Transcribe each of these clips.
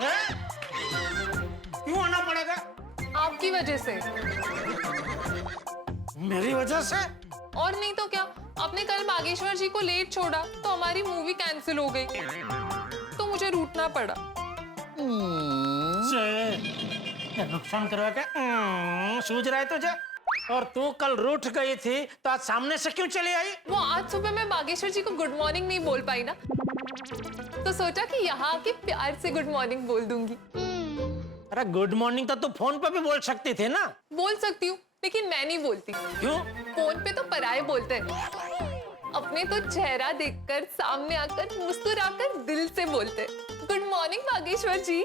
क्यों आना पड़ेगा? आपकी वजह से। मेरी वजह से? और नहीं तो क्या, आपने कल बागेश्वर जी को लेट छोड़ा तो हमारी मूवी कैंसिल हो गई, तो मुझे रूठना पड़ा। क्या नुकसान करवा के सूझ रहा है तुझे? और तू कल रूठ गई थी तो आज सामने से क्यों चली आई? वो आज सुबह मैं बागेश्वर जी को गुड मॉर्निंग नहीं बोल पाई ना, तो सोचा कि यहाँ आके प्यार से गुड मॉर्निंग बोल दूंगी। अरे गुड मॉर्निंग तो तू फोन पे भी बोल सकती थी ना। बोल सकती हूँ, लेकिन मैं नहीं बोलती। क्यों? फोन पे तो पराये बोलते हैं, अपने तो चेहरा देखकर सामने आकर मुस्कुराकर दिल से बोलते। गुड मॉर्निंग बागेश्वर जी।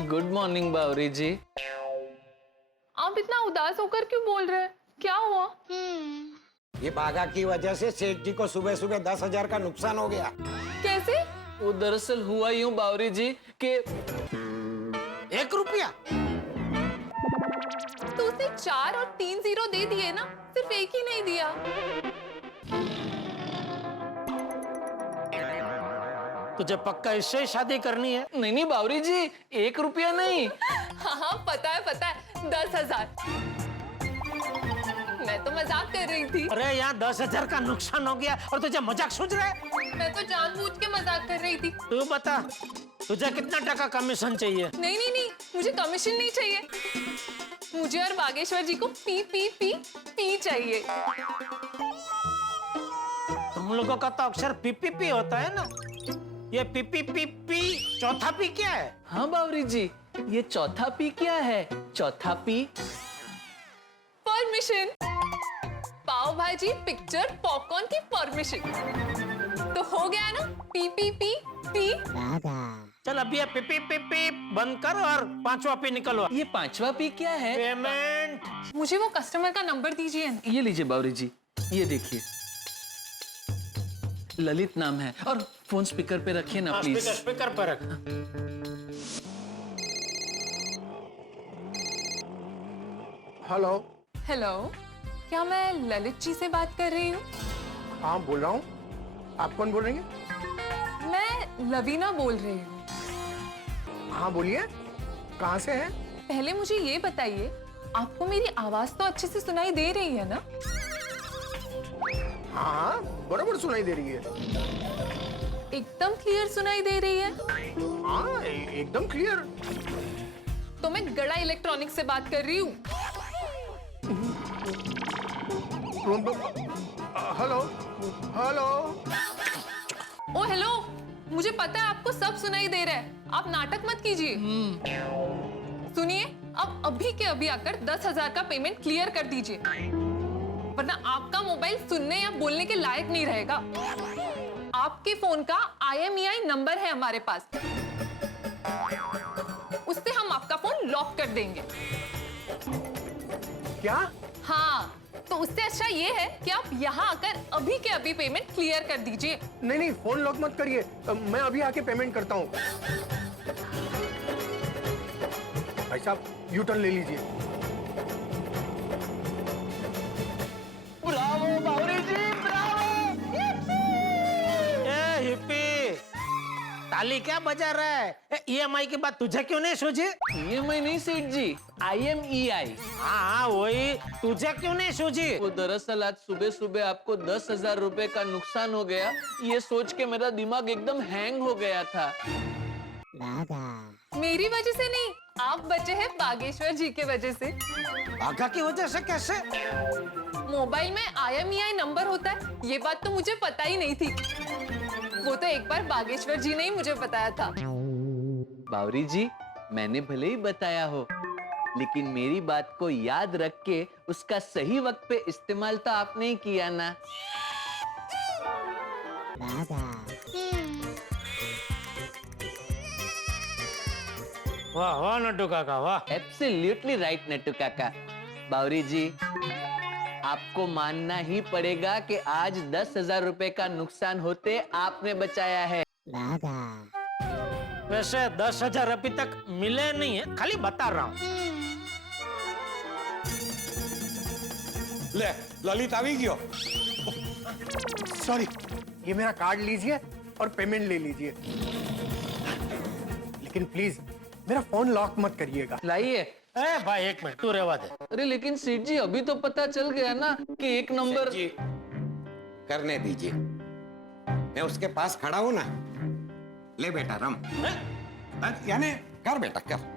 गुड मॉर्निंग बावरी जी। आप इतना उदास होकर क्यों बोल रहे हैं? क्या हुआ? ये बागा की वजह से सेठ जी को सुबह सुबह 10,000 का नुकसान हो गया। कैसे? वो दरअसल हुआ यूं बावरी जी कि 1 रुपया? तो उसने 4 और 3 जीरो दे दिए ना, सिर्फ एक ही नहीं दिया। तुझे पक्का इससे ही शादी करनी है? नहीं नहीं बावरी जी, 1 रुपया नहीं। हाँ पता है 10,000। मैं तो मजाक कर रही थी। अरे यहाँ 10,000 का नुकसान हो गया और तुझे मजाक सूझ रहा है? मैं तो जानबूझ के मजाक कर रही थी। तू बता, तुझे कितना टका कमीशन चाहिए? नहीं, मुझे कमीशन नहीं चाहिए। मुझे और बागेश्वर जी को पी चाहिए। तुम लोगों का तो अक्षर पी होता है ना। ये पी चौथा पी क्या है? हाँ बावरी जी, ये चौथा पी क्या है? चौथा पी परमिशन। पाव भाजी पिक्चर पॉपकॉर्न की परमिशन। तो हो गया ना? पी। चल अभी ये पी बंद कर और 5वां पी निकलवा। ये 5वां पी क्या है? पेमेंट। मुझे वो कस्टमर का नंबर दीजिए। ये लीजिए बावरी जी, ये देखिए, ललित नाम है, और फोन स्पीकर पे रखिए ना प्लीज। स्पीकर पर रख। हेलो। हेलो, क्या मैं ललित जी से बात कर रही हूँ? हाँ बोल रहा हूँ। आप कौन बोल रही हैं? मैं लवीना बोल रही हूँ। हाँ बोलिए, कहाँ से हैं? पहले मुझे ये बताइए, आपको मेरी आवाज तो अच्छे से सुनाई दे रही है ना? हाँ बराबर सुनाई दे रही है। एकदम क्लियर सुनाई दे रही है? हाँ एकदम क्लियर। तो मैं गड़ा इलेक्ट्रॉनिक्स से बात कर रही हूँ। Hello hello. ओ हेलो, मुझे पता है आपको सब सुनाई दे रहा है, आप नाटक मत कीजिए। सुनिए, अब अभी के अभी आकर 10,000 का पेमेंट क्लियर कर दीजिए, वरना आपका मोबाइल सुनने या बोलने के लायक नहीं रहेगा। आपके फोन का IMEI नंबर है हमारे पास, उससे हम आपका फोन लॉक कर देंगे। क्या? हाँ, तो उससे अच्छा ये है कि आप यहाँ आकर अभी के अभी पेमेंट क्लियर कर दीजिए। नहीं फोन लॉक मत करिए, मैं अभी आके पेमेंट करता हूँ। भाई साहब यू टर्न ले लीजिए। ब्रावो बावरी जी, ब्रावो। ए हिप्पी, ताली क्या बजा रहा है? EMI की बात तुझे क्यों नहीं सूझी? EMI नहीं सेठ जी, IMEI। हाँ वही, तुझे क्यों नहीं सूझी? वो दरअसल आज सुबह सुबह आपको 10,000 रुपए का नुकसान हो गया, ये सोच के मेरा दिमाग एकदम हैंग हो गया था। मेरी वजह से नहीं, आप बचे हैं बागेश्वर जी के वजह से। बागा की वजह से कैसे? मोबाइल में IMEI नंबर होता है, ये बात तो मुझे पता ही नहीं थी। वो तो एक बार बागेश्वर जी ने ही मुझे बताया था। बावरी जी, मैंने भले ही बताया हो, लेकिन मेरी बात को याद रख के उसका सही वक्त पे इस्तेमाल तो आपने ही किया ना। वाह वाह नट्टू काका वाह। एब्सोल्युटली राइट नट्टू काका। बावरी जी, आपको मानना ही पड़ेगा कि आज 10,000 रुपए का नुकसान होते आपने बचाया है। वैसे 10,000 अभी तक मिले नहीं है, खाली बता रहा हूँ। ले ललित आ गयो। सॉरी, ये मेरा कार्ड लीजिए और पेमेंट ले लीजिए। लेकिन प्लीज मेरा फोन लॉक मत करिएगा। लाइए। ए भाई एक मिनट, तू रेवा दे। अरे लेकिन सेठ जी अभी तो पता चल गया ना कि एक नंबर। जी करने दीजिए, मैं उसके पास खड़ा हूं ना। ले बेटा रम, यानी कर बेटा कर।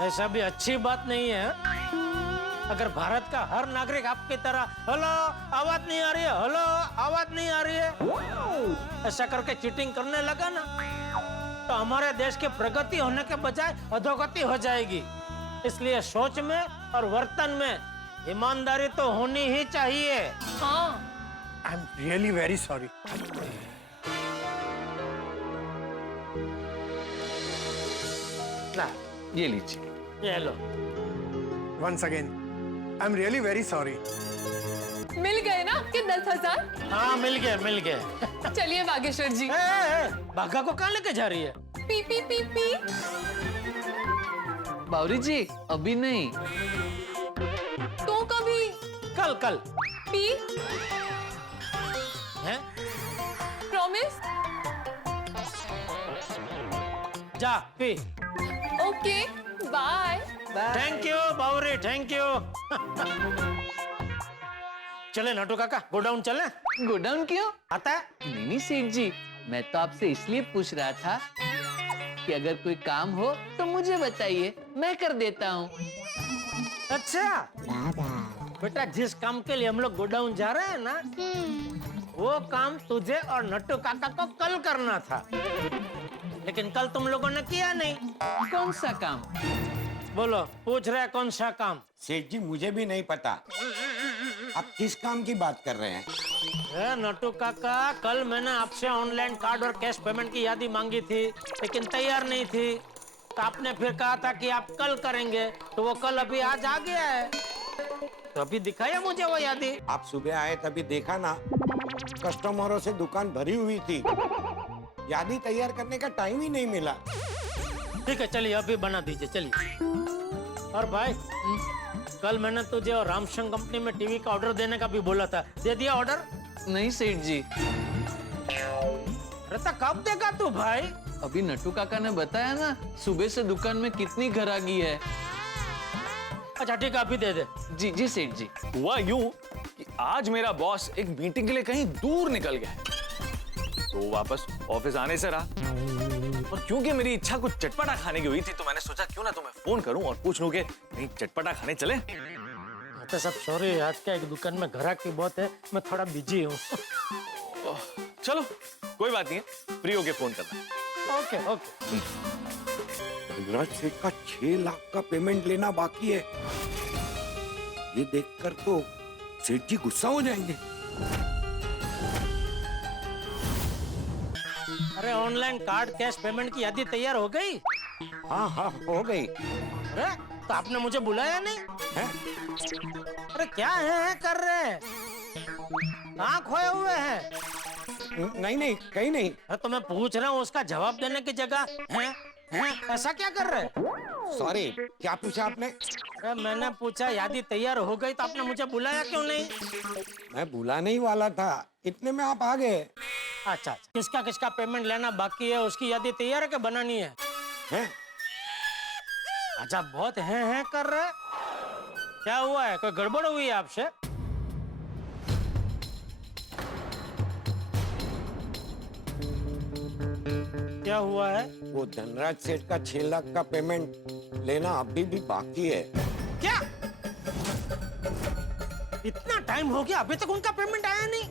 वैसा भी अच्छी बात नहीं है अगर भारत का हर नागरिक आपकी तरह हेलो आवाज नहीं आ रही है, हेलो आवाज नहीं आ रही है, ऐसा करके चीटिंग करने लगा ना तो हमारे देश की प्रगति होने के बजाय अधोगति हो जाएगी। इसलिए सोच में और वर्तन में ईमानदारी तो होनी ही चाहिए। हाँ। I am really very sorry. ला, ये लीजिए। ये लो। Once again I am really very sorry. मिल गए ना आपके 10,000? हाँ मिल गए। चलिए बागेश्वर जी। बाघा को कहाँ लेके जा रही है? पी पी पी पी। बावरी जी अभी नहीं। तो कभी? कल कल। पी। हैं? प्रॉमिस? जा P. Okay bye. Thank you Bawri, thank you. चले नटू काका, गो डाउन चले। गोडाउन क्यों? आता है? नहीं सेठ जी, मैं तो आपसे इसलिए पूछ रहा था कि अगर कोई काम हो तो मुझे बताइए, मैं कर देता हूँ। अच्छा बेटा, जिस काम के लिए हम लोग गोडाउन जा रहे हैं ना, वो काम तुझे और नट्टू काका को कल करना था, लेकिन कल तुम लोगों ने किया नहीं। कौन सा काम? बोलो, पूछ रहे कौन सा काम? सेठ जी मुझे भी नहीं पता, आप किस काम की बात कर रहे हैं? नट्टू काका, कल मैंने आपसे ऑनलाइन कार्ड और कैश पेमेंट की यादी मांगी थी, लेकिन तैयार नहीं थी। तो आपने फिर कहा था कि आप कल करेंगे, तो वो कल अभी आज आ गया है। तो अभी दिखाया मुझे वो यादी। आप सुबह आए तभी देखा ना, कस्टमरों से दुकान भरी हुई थी, यादी तैयार करने का टाइम ही नहीं मिला। ठीक है चलिए, अभी बना दीजिए, चलिए। और भाई कल मैंने तुझे और रामशंग कंपनी में टीवी का ऑर्डर देने का भी बोला था, दे दिया ऑर्डर? नहीं सेठ जी, अरे तो कब देगा तू भाई? अभी नट्टू काका ने बताया ना सुबह से दुकान में कितनी ग्राहकी है। अच्छा ठीक है, अभी दे दे। जी जी सेठ जी। हुआ यूं कि आज मेरा बॉस एक मीटिंग के लिए कहीं दूर निकल गया है, तो वापस ऑफिस आने से रहा। और क्योंकि मेरी इच्छा कुछ चटपटा खाने की हुई थी, तो मैंने सोचा क्यों ना तुम्हें फोन करूं और पूछ लूं कि कहीं चटपटा खाने चले। तो सब सॉरी, आज क्या एक दुकान में ग्राहकी बहुत है, मैं थोड़ा बिजी हूँ। चलो कोई बात नहीं है, फ्री होके फोन करना। Okay okay. धनराज सेठ का 6 लाख का पेमेंट लेना बाकी है। ये देखकर तो सेठ जी गुस्सा हो जाएंगे। अरे ऑनलाइन कार्ड कैश पेमेंट की यादी तैयार हो गई? हाँ हाँ हो गई। अरे तो आपने मुझे बुलाया नहीं है? अरे क्या है कर रहे हैं? कहाँ खोए हुए हैं? नहीं नहीं कहीं नहीं। अरे तो मैं पूछ रहा हूँ, उसका जवाब देने की जगह हैं ऐसा क्या कर रहे हैं? सॉरी, क्या पूछा आपने? अरे मैंने पूछा यादी तैयार हो गई तो आपने मुझे बुलाया क्यों नहीं? मैं बुलाने ही वाला था, इतने में आप आ गए। अच्छा, किसका किसका पेमेंट लेना बाकी है, उसकी यादी तैयार है कि बनानी है? हैं? अच्छा बहुत हैं कर रहे। क्या हुआ है, कोई गड़बड़ हुई है आपसे? क्या हुआ है? वो धनराज सेठ का 6 लाख का पेमेंट लेना अभी भी बाकी है। क्या इतना टाइम हो गया, अभी तक उनका पेमेंट आया नहीं?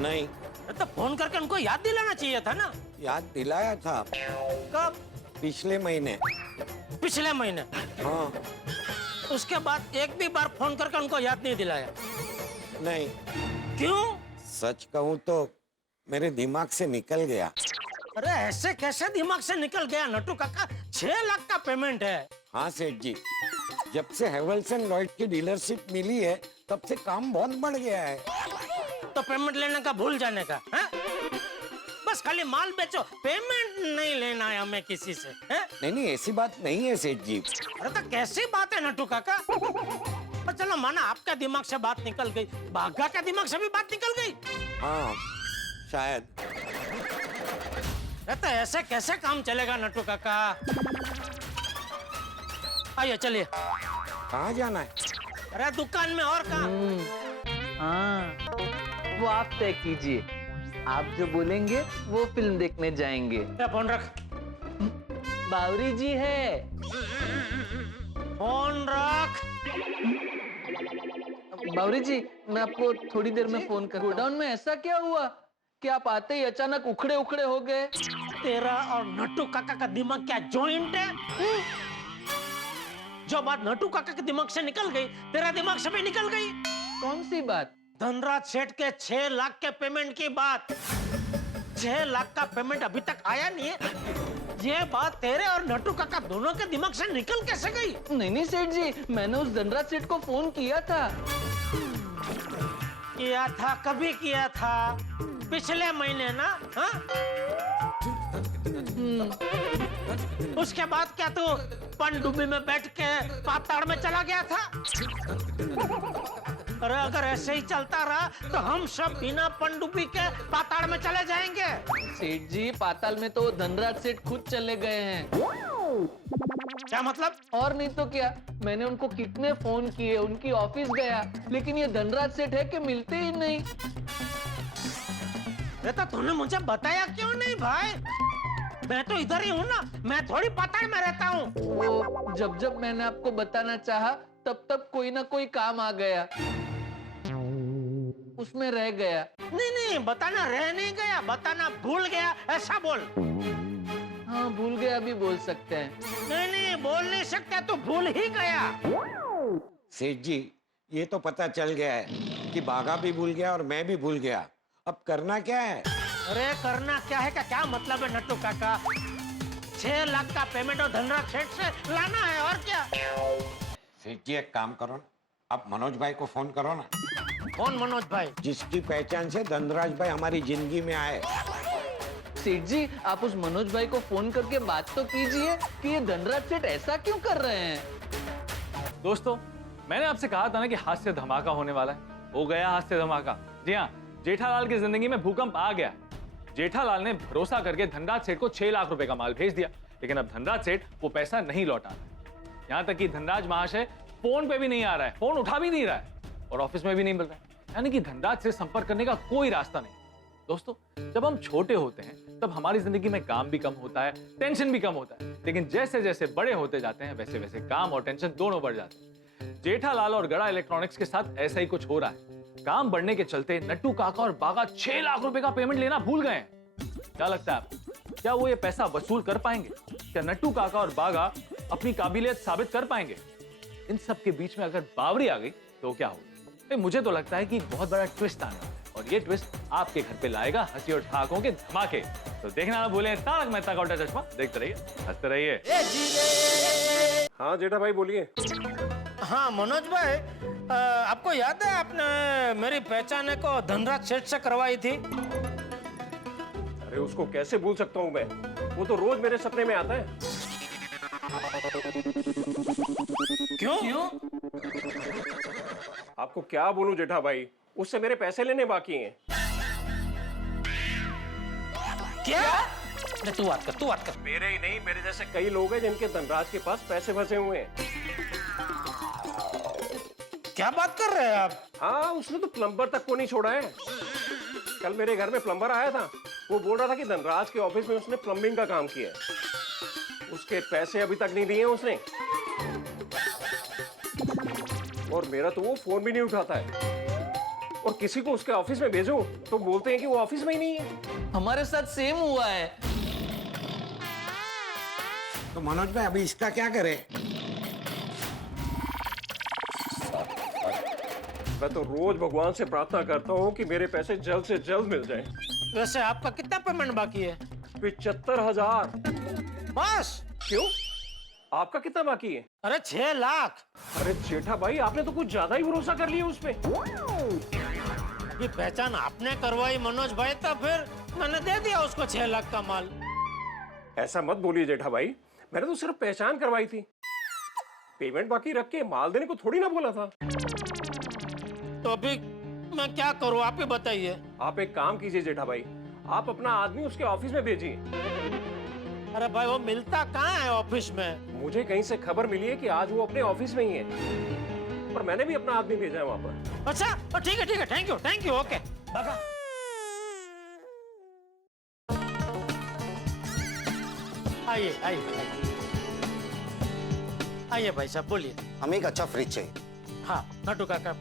नहीं, तो फोन करके उनको याद दिलाना चाहिए था ना। याद दिलाया था। कब? पिछले महीने। पिछले महीने? हाँ। उसके बाद एक भी बार फोन करके उनको याद नहीं दिलाया? नहीं। क्यों? सच कहूँ तो मेरे दिमाग से निकल गया। अरे ऐसे कैसे दिमाग से निकल गया नट्टू काका? 6 लाख का पेमेंट है। हाँ सेठ जी, जब से हेवल्स एंड लॉयड की डीलरशिप मिली है तब से काम बहुत बढ़ गया है। तो पेमेंट लेने का भूल जाने का है? बस खाली माल बेचो, पेमेंट नहीं लेना है हमें किसी से है? नहीं ऐसी बात नहीं है सेठ जी। अरे तो कैसी बात है नट्टू काका? पर चलो माना आपका दिमाग से बात निकल गई, बाघा का दिमाग से भी बात निकल गई। हाँ, शायद। रहता ऐसे कैसे काम चलेगा नट्टू काका? आइए चलिए। कहाँ जाना है? अरे दुकान में और काम। हाँ, वो आप तय कीजिए। आप जो बोलेंगे वो फिल्म देखने जाएंगे। फोन रख। बावरी जी है। फोन रख। बावरी जी, मैं आपको थोड़ी देर में फोन कर। गोडाउन में ऐसा क्या हुआ कि आप आते ही अचानक उखड़े उखड़े हो गए? तेरा और नट्टू काका का दिमाग क्या जॉइंट है? जो बात नट्टू काका के दिमाग से निकल गई, तेरा दिमाग से भी निकल गई। कौन सी बात? धनराज सेठ के 6 लाख के पेमेंट की बात। 6 लाख का पेमेंट अभी तक आया नहीं है। ये बात तेरे और नट्टू काका दोनों के दिमाग से निकल कैसे गई? नहीं सेठ जी, मैंने उस धनराज सेठ को फोन किया था। कभी किया था? पिछले महीने ना? हाँ? उसके बाद क्या तू पनडुब्बी में बैठ के पाताड़ में चला गया था? अरे अगर ऐसे ही चलता रहा तो हम सब बिना पनडुब्बी के पाताड़ में चले जाएंगे। सेठ जी, पाताल में तो धनराज सेठ खुद चले गए हैं। क्या मतलब? और नहीं तो क्या, मैंने उनको कितने फोन किए, उनकी ऑफिस गया, लेकिन ये धनराज सेठ है कि मिलते ही नहीं। तो तूने मुझे बताया क्यों नहीं भाई? मैं तो इधर ही हूँ ना, मैं थोड़ी पाताड़ में रहता हूँ। वो जब मैंने आपको बताना चाहा, तब कोई ना कोई काम आ गया, उसमें रह गया। नहीं, बताना रह नहीं गया, बताना भूल गया, ऐसा बोल। हाँ, भूल गया भी बोल सकते हैं। नहीं, बोल नहीं सकते तो भूल ही गया। सेठ जी, ये तो पता चल गया है कि बागा भी भूल गया और मैं भी भूल गया। अब करना क्या है? अरे करना क्या है का क्या मतलब है नट्टू काका? 6 लाख का पेमेंट और धनराज सेठ से लाना है, और क्या? सेठ जी, एक काम करो ना, आप मनोज भाई को फोन करो ना। कौन मनोज भाई? जिसकी पहचान से धनराज भाई हमारी जिंदगी में आए। सेठ जी, आप उस मनोज भाई को फोन करके बात तो कीजिए कि ये धनराज सेठ ऐसा क्यों कर रहे हैं। दोस्तों, मैंने आपसे कहा था ना कि हास्य धमाका होने वाला है। हो गया हास्य धमाका। जी हाँ, जेठालाल की जिंदगी में भूकंप आ गया। जेठालाल ने भरोसा करके धनराज सेठ को 6 लाख रुपए का माल भेज दिया, लेकिन अब धनराज सेठ वो पैसा नहीं लौटा रहा। यहाँ तक कि धनराज महाशय फोन पे भी नहीं आ रहा है, फोन उठा भी नहीं रहा है, और ऑफिस में भी नहीं मिल रहा है। यानी कि धनराज से संपर्क करने का कोई रास्ता नहीं। दोस्तों, जब हम छोटे होते हैं तब हमारी जिंदगी में काम भी कम होता है, टेंशन भी कम होता है, लेकिन जैसे जैसे बड़े होते जाते हैं वैसे वैसे काम और टेंशन दोनों बढ़ जाते हैं। जेठालाल और गड़ा इलेक्ट्रॉनिक्स के साथ ऐसा ही कुछ हो रहा है। काम बढ़ने के चलते नट्टू काका और बागा 6 लाख रुपए का पेमेंट लेना भूल गए हैं। क्या लगता है आपको, क्या वो ये पैसा वसूल कर पाएंगे? क्या नट्टू काका और बागा अपनी काबिलियत साबित कर पाएंगे? इन सब के बीच में अगर बावरी आ गई तो क्या होगा? मुझे तो लगता है कि बहुत बड़ा ट्विस्ट आने वाला है, और ये ट्विस्ट आपके घर पे लाएगा हंसी और ठहाकों के धमाके। तो देखना ना भूलें तारक मेहता का उल्टा चश्मा। देखते रहिए, हंसते रहिए। हाँ जेठा भाई, बोलिए। हाँ मनोज भाई, आपको याद है आपने मेरी पहचान को धनराज सेठ से करवाई थी? अरे उसको कैसे भूल सकता हूँ मैं, वो तो रोज मेरे सपने में आता है। क्यों? आपको क्या बोलूं जेठा भाई, उससे मेरे पैसे लेने बाकी हैं। क्या? तू बात कर। मेरे ही नहीं, मेरे जैसे कई लोग हैं जिनके धनराज के पास पैसे फंसे हुए हैं। क्या बात कर रहे हैं आप? हाँ, उसने तो प्लम्बर तक को नहीं छोड़ा है। कल मेरे घर में प्लम्बर आया था, वो बोल रहा था कि धनराज के ऑफिस में उसने प्लम्बिंग का काम किया है। उसके पैसे अभी तक नहीं दिए उसने, और मेरा तो वो फोन भी नहीं उठाता है। और किसी को उसके ऑफिस में भेजो तो बोलते हैं कि वो ऑफिस में ही नहीं है। हमारे साथ सेम हुआ है। तो मनोज भाई, अभी इसका क्या करें? मैं तो रोज भगवान से प्रार्थना करता हूँ कि मेरे पैसे जल्द से जल्द मिल जाएं। वैसे आपका कितना पेमेंट बाकी है? 75,000। बस? क्यों, आपका कितना बाकी है? अरे 6 लाख। अरे जेठा भाई, आपने तो कुछ ज्यादा ही भरोसा कर लिया उस पे। ये पहचान आपने करवाई मनोज भाई, तो फिर मैंने दे दिया उसको 6 लाख का माल। ऐसा मत बोलिए जेठा भाई, मैंने तो सिर्फ पहचान करवाई थी। पेमेंट बाकी रख के माल देने को थोड़ी ना बोला था। तो अभी मैं क्या करूं, आप ही बताइए। आप एक काम कीजिए जेठा भाई, आप अपना आदमी उसके ऑफिस में भेजिए। अरे भाई वो मिलता कहाँ है ऑफिस में? मुझे कहीं से खबर मिली है कि आज वो अपने ऑफिस में ही है और मैंने भी अपना आदमी भेजा है वहां पर। अच्छा तो ठीक है, थैंक यू, ओके। भागा। आइए आइए आइए भाई साहब बोलिए। हमें एक अच्छा फ्रिज चाहिए। हाँ नटू काका,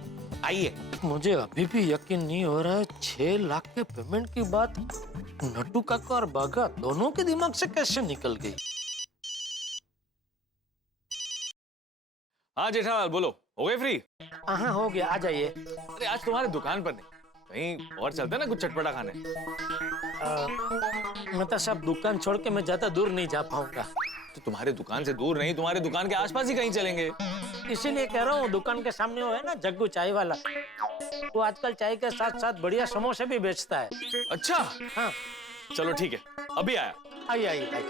आइए। मुझे अभी भी यकीन नहीं हो रहा है 6 लाख के पेमेंट की बात नट्टू काका और बागा दोनों के दिमाग से कैसे निकल गई। हाँ जेठालाल बोलो, हो गए फ्री? हाँ हो गया, आ जाइए। अरे आज तुम्हारे दुकान पर नहीं, कहीं और चलते ना कुछ चटपटा खाने। मतलब साहब दुकान छोड़ के मैं ज्यादा दूर नहीं जा पाऊंगा। तो तुम्हारे दुकान से दूर नहीं, तुम्हारे दुकान के आसपास ही कहीं चलेंगे। इसीलिए कह रहा हूँ, दुकान के सामने वो है ना जग्गू चाय वाला, वो आजकल चाय के साथ साथ बढ़िया समोसे भी बेचता है। अच्छा हाँ चलो ठीक है, अभी आया। आइए आइए आइए।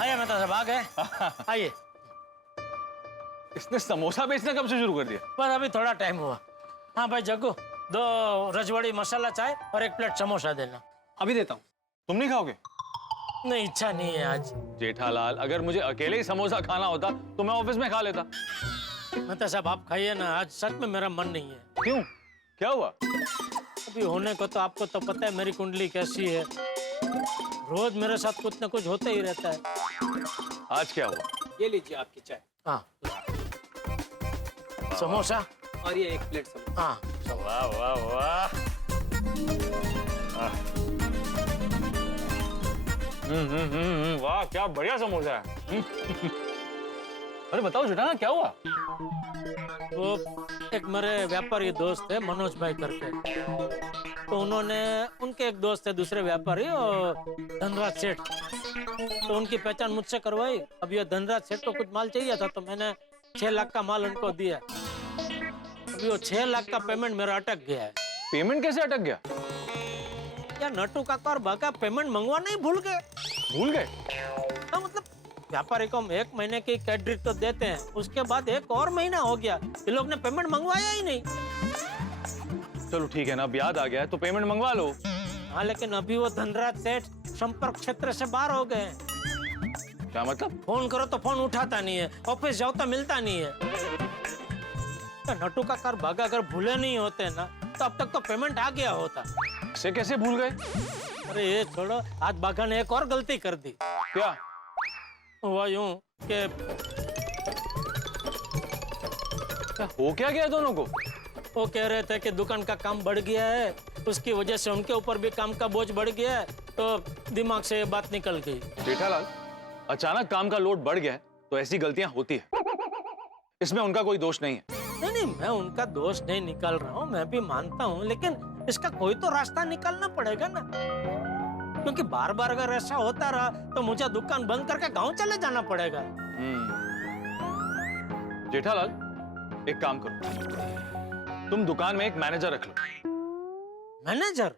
आइए मैं तो सब आ गए। आइए। इसने समोसा बेचना कब से शुरू कर दिया? पर अभी थोड़ा टाइम हुआ। हाँ भाई जग्गू, 2 रजवाड़ी मसाला चाय और 1 प्लेट समोसा देना। अभी देता हूँ। तुम नहीं खाओगे? नहीं इच्छा नहीं है आज। जेठालाल अगर मुझे अकेले ही समोसा खाना होता तो मैं ऑफिस में खा लेता। मतलब साहब आप खाइए ना, आज सच में मेरा मन नहीं है। क्यों, क्या हुआ? अभी होने को तो आपको तो पता है मेरी कुंडली कैसी है, रोज मेरे साथ कुछ न कुछ होता ही रहता है। आज क्या हुआ? ये लीजिए आपकी चाय हाँ समोसा और ये 1 प्लेट समोसा। हाँ वाह वाह वाह। वाह क्या बढ़िया समोसा है। अरे बताओ जेठालाल क्या हुआ? वो एक मेरे व्यापारी दोस्त है मनोज भाई करके, तो उन्होंने उनके एक दोस्त है दूसरे व्यापारी और धनराज सेठ, तो उनकी पहचान मुझसे करवाई। अब ये धनराज सेठ को कुछ माल चाहिए था तो मैंने 6 लाख का माल उनको दिया। अभी वो 6 लाख का पेमेंट मेरा अटक गया है। पेमेंट कैसे अटक गया? क्या नट्टू काका और बाका पेमेंट मंगवाना ही भूल गए। भूल गए? हाँ, मतलब व्यापारी को हम 1 महीने की क्रेडिट तो देते हैं, उसके बाद 1 और महीना हो गया, ये लोग ने पेमेंट मंगवाया ही नहीं। चलो ठीक है ना, अब याद आ गया है तो पेमेंट मंगवा लो। हाँ लेकिन अभी वो धनराज सेठ संपर्क क्षेत्र से बाहर हो गए हैं। क्या मतलब? फोन करो तो फोन उठाता नहीं है, ऑफिस जाओ तो मिलता नहीं है। तो नट्टू काका और बागा अगर भूले नहीं होते ना तो अब तक तो पेमेंट आ गया होता। इसे कैसे भूल गए? अरे ये छोड़ो, आज बागा ने एक और गलती कर दी। क्या हुआ यूं कि क्या हो क्या गया दोनों को? वो कह रहे थे कि दुकान का काम बढ़ गया है, उसकी वजह से उनके ऊपर भी काम का बोझ बढ़ गया है, तो दिमाग से ये बात निकल गई। जेठालाल अचानक काम का लोड बढ़ गया है तो ऐसी गलतियां होती है, इसमें उनका कोई दोष नहीं है। नहीं मैं उनका दोष नहीं निकाल रहा हूँ, मैं भी मानता हूँ, लेकिन इसका कोई तो रास्ता निकालना पड़ेगा ना, क्योंकि बार बार अगर ऐसा होता रहा तो मुझे दुकान बंद करके गांव चले जाना पड़ेगा। जेठालाल एक काम करो, तुम दुकान में एक मैनेजर रख लो। मैनेजर?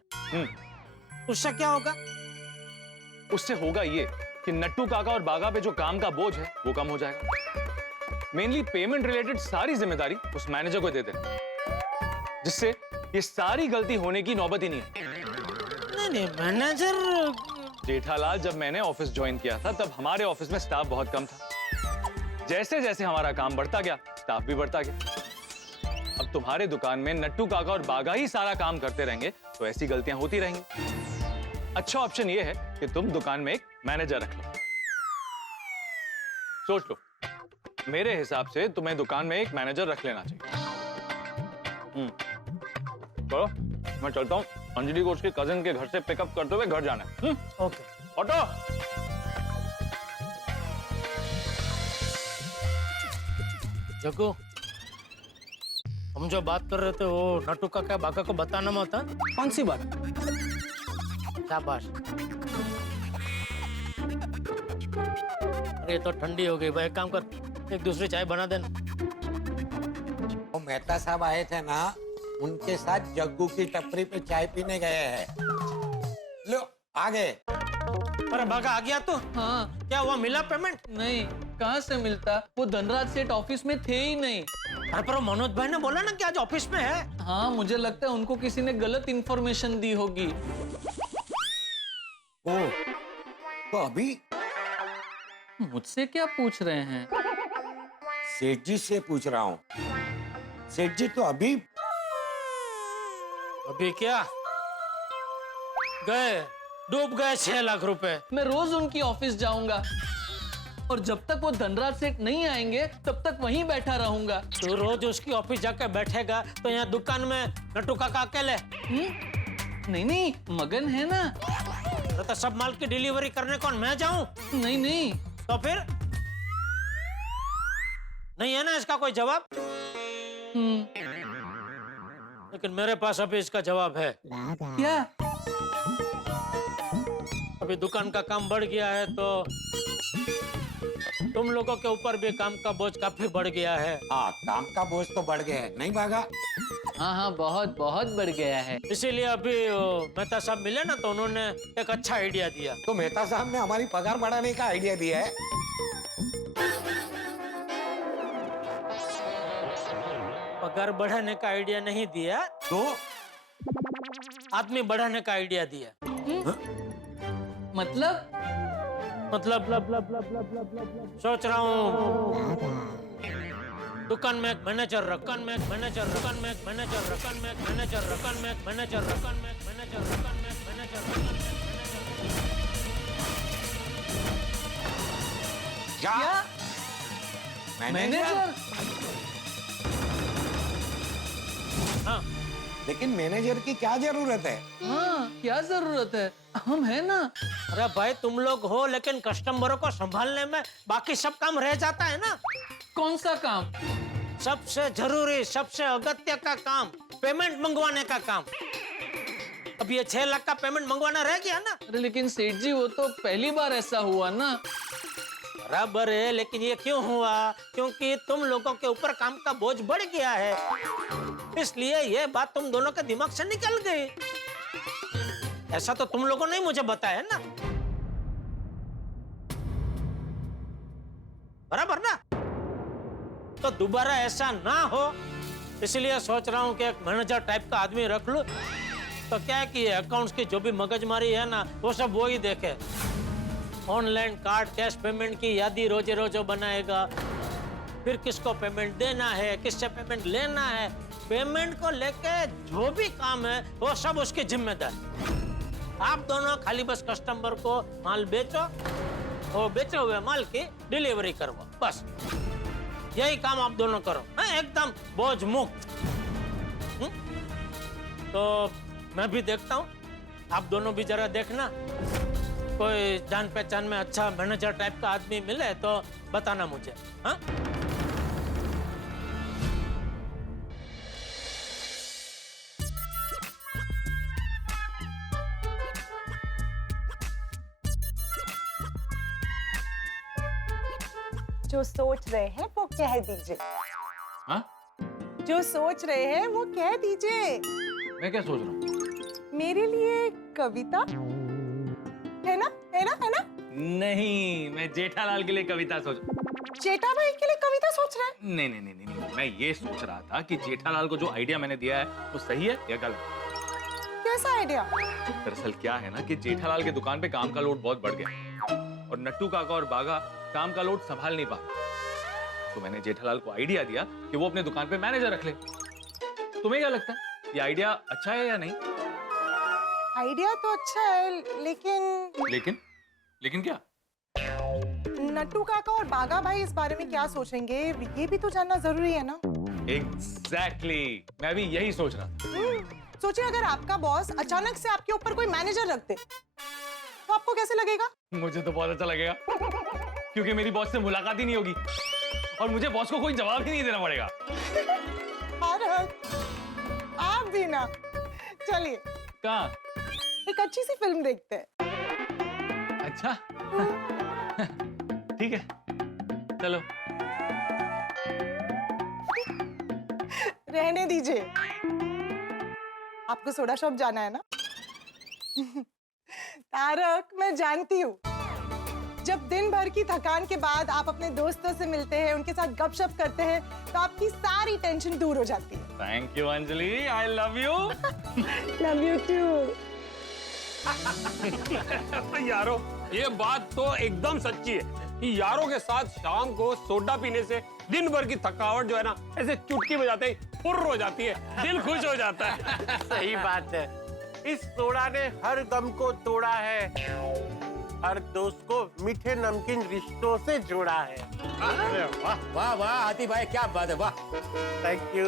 उससे क्या होगा? उससे होगा ये कि नट्टू काका और बागा पे जो काम का बोझ है वो कम हो जाएगा। मेनली पेमेंट रिलेटेड सारी जिम्मेदारी उस मैनेजर को दे देना, जिससे ये सारी गलती होने की नौबत ही नहीं है। नहीं मैनेजर। जेठालाल जब मैंने ऑफिस ज्वाइन किया था तब हमारे ऑफिस में स्टाफ बहुत कम था। जैसे जैसे हमारा काम बढ़ता गया स्टाफ भी बढ़ता गया। अब तुम्हारे दुकान में नट्टू काका और बागा ही सारा काम करते रहेंगे तो ऐसी गलतियां होती रहेंगी। अच्छा ऑप्शन ये है कि तुम दुकान में एक मैनेजर रख लो। सोच लो, मेरे हिसाब से तुम्हें दुकान में एक मैनेजर रख लेना चाहिए। चलो मैं चलता हूँ, अंजलि को उसके कजिन के घर से पिकअप करते हुए घर जाना है। ओके। ऑटो। जग्गू, हम जो बात कर रहे थे वो नट्टू काका बाका को बताना मत। कौन सी बात? शाबाश। अरे तो ठंडी हो गई भाई, एक काम कर, एक दूसरी चाय बना देना। वो मेहता साहब आए थे ना, उनके साथ जग्गू की टपरी पे चाय पीने गए हैं। लो आ गए। अरे भागा आ गया तू। हाँ क्या हुआ, मिला पेमेंट? नहीं, कहाँ से मिलता? वो धनराज सेठ ऑफिस में थे ही नहीं। अरे पर मनोज भाई ने बोला ना कि आज ऑफिस में है। हाँ, मुझे लगता है उनको किसी ने गलत इंफॉर्मेशन दी होगी। ओ, तो अभी मुझसे क्या पूछ रहे हैं? सेठ जी से पूछ रहा हूँ। सेठ जी तो अभी क्या गए, डूब गए 6 लाख रुपए। मैं रोज उनकी ऑफिस जाऊंगा और जब तक वो धनराज सेठ नहीं आएंगे तब तक वहीं बैठा रहूंगा। तू रोज उसकी ऑफिस जाके बैठेगा तो यहाँ दुकान में नट्टू काका अकेले। नहीं नहीं, मगन है ना। तो सब माल की डिलीवरी करने कौन, मैं जाऊं? नहीं नहीं। तो फिर नहीं है ना इसका कोई जवाब? लेकिन मेरे पास अभी इसका जवाब है। क्या? अभी दुकान का काम बढ़ गया है तो तुम लोगों के ऊपर भी काम का बोझ काफी बढ़ गया है। हाँ, काम का बोझ तो बढ़ गया है, नहीं भागा? हाँ हाँ, बहुत बहुत बढ़ गया है। इसीलिए अभी मेहता साहब मिले ना तो उन्होंने एक अच्छा आइडिया दिया। तो मेहता साहब ने हमारी पगार बढ़ाने का आइडिया दिया है। पगार बढ़ाने का आइडिया नहीं दिया, तो आदमी बढ़ाने का आइडिया दिया। मतलब सोच रहा हूँ दुकान में एक मैनेजर रखन, दुकान में एक मैनेजर रखन, में एक मैनेजर रखन, में एक मैनेजर रखन, में एक मैनेजर रखन, में एक मैनेजर रखन, में एक मैनेजर रखन। क्या? मैनेजर? हाँ, लेकिन मैनेजर की क्या जरूरत है? हाँ, क्या जरूरत है? हम है ना। अरे भाई तुम लोग हो लेकिन कस्टमरों को संभालने में बाकी सब काम रह जाता है ना। कौन सा काम? सबसे जरूरी, सबसे अगत्य का काम, पेमेंट मंगवाने का काम। अब ये 6 लाख का पेमेंट मंगवाना रह गया ना। अरे लेकिन सेठ जी, वो तो पहली बार ऐसा हुआ ना। बराबर है, लेकिन ये क्यों हुआ? क्योंकि तुम लोगों के ऊपर काम का बोझ बढ़ गया है, इसलिए ये बात तुम दोनों के दिमाग से निकल गई। ऐसा तो तुम लोगों ने मुझे बताया ना, बराबर ना? तो दोबारा ऐसा ना हो इसलिए सोच रहा हूँ कि एक मैनेजर टाइप का आदमी रख लूं। तो क्या है कि अकाउंट्स की जो भी मगजमारी है ना वो सब वो ही देखे। ऑनलाइन कार्ड कैश पेमेंट की यादी रोजे रोज बनाएगा, फिर किसको पेमेंट देना है, किससे पेमेंट लेना है, पेमेंट को लेके जो भी काम है वो सब उसकी जिम्मेदारी। आप दोनों खाली बस कस्टमर को माल बेचो, वो बेचे हुए माल की डिलीवरी करवाओ, बस यही काम आप दोनों करो, एकदम बोझ मुक्त। तो मैं भी देखता हूँ, आप दोनों भी जरा देखना, कोई जान पहचान में अच्छा मैनेजर टाइप का आदमी मिले तो बताना मुझे। हाँ? जो सोच रहे हैं वो कह दीजिए। हाँ? जो सोच रहे हैं वो कह दीजिए। मैं क्या सोच रहा हूँ? मेरे लिए कविता है ना, है ना, है ना? नहीं, मैं जेठालाल के लिए कविता सोच। जेठा भाई के लिए कविता सोच रहे हैं? नहीं नहीं नहीं नहीं नहीं, मैं ये सोच रहा था कि जेठालाल को जो आइडिया मैंने दिया है वो सही है या गलत। कैसा आइडिया? दरअसल क्या है ना कि जेठालाल के दुकान पे काम का लोड बहुत बढ़ गया और नट्टू काका और बागा काम का लोड संभाल नहीं पा। तो मैंने जेठालाल को आइडिया दिया कि वो अपने दुकान पे मैनेजर रख ले। तुम्हें क्या लगता है, ये आइडिया अच्छा है या नहीं? आइडिया तो अच्छा है, लेकिन लेकिन क्या? नट्टू काका और बागा भाई इस बारे में क्या सोचेंगे, ये भी तो जानना जरूरी है ना। एग्जैक्टली, मैं भी यही सोच रहा था। सोचिए अगर आपका बॉस अचानक से आपके ऊपर कोई मैनेजर रख दे तो आपको कैसे लगेगा? मुझे तो बहुत अच्छा लगेगा, क्योंकि मेरी बॉस से मुलाकात ही नहीं होगी और मुझे बॉस को कोई जवाब ही नहीं देना पड़ेगा। आप भी ना। चलिए कहाँ? एक अच्छी सी फिल्म देखते हैं। अच्छा ठीक है, चलो। रहने दीजिए, आपको सोडा शॉप जाना है ना? तारक, मैं जानती हूँ जब दिन भर की थकान के बाद आप अपने दोस्तों से मिलते हैं, उनके साथ गपशप करते हैं, तो आपकी सारी टेंशन दूर हो जाती है। Thank you Anjali, I love you. Love you to. यारो, ये बात तो एकदम सच्ची है कि यारों के साथ शाम को सोडा पीने से दिन भर की थकावट जो है ना, ऐसे चुटकी बजाते ही फुर्र हो जाती है, दिल खुश हो जाता है। सही बात है। इस सोडा ने हर गम को तोड़ा है, हर दोस्त को मीठे नमकीन रिश्तों से जोड़ा है। वाह वाह वाह हाथी भाई, क्या बात है, वाह। Thank you.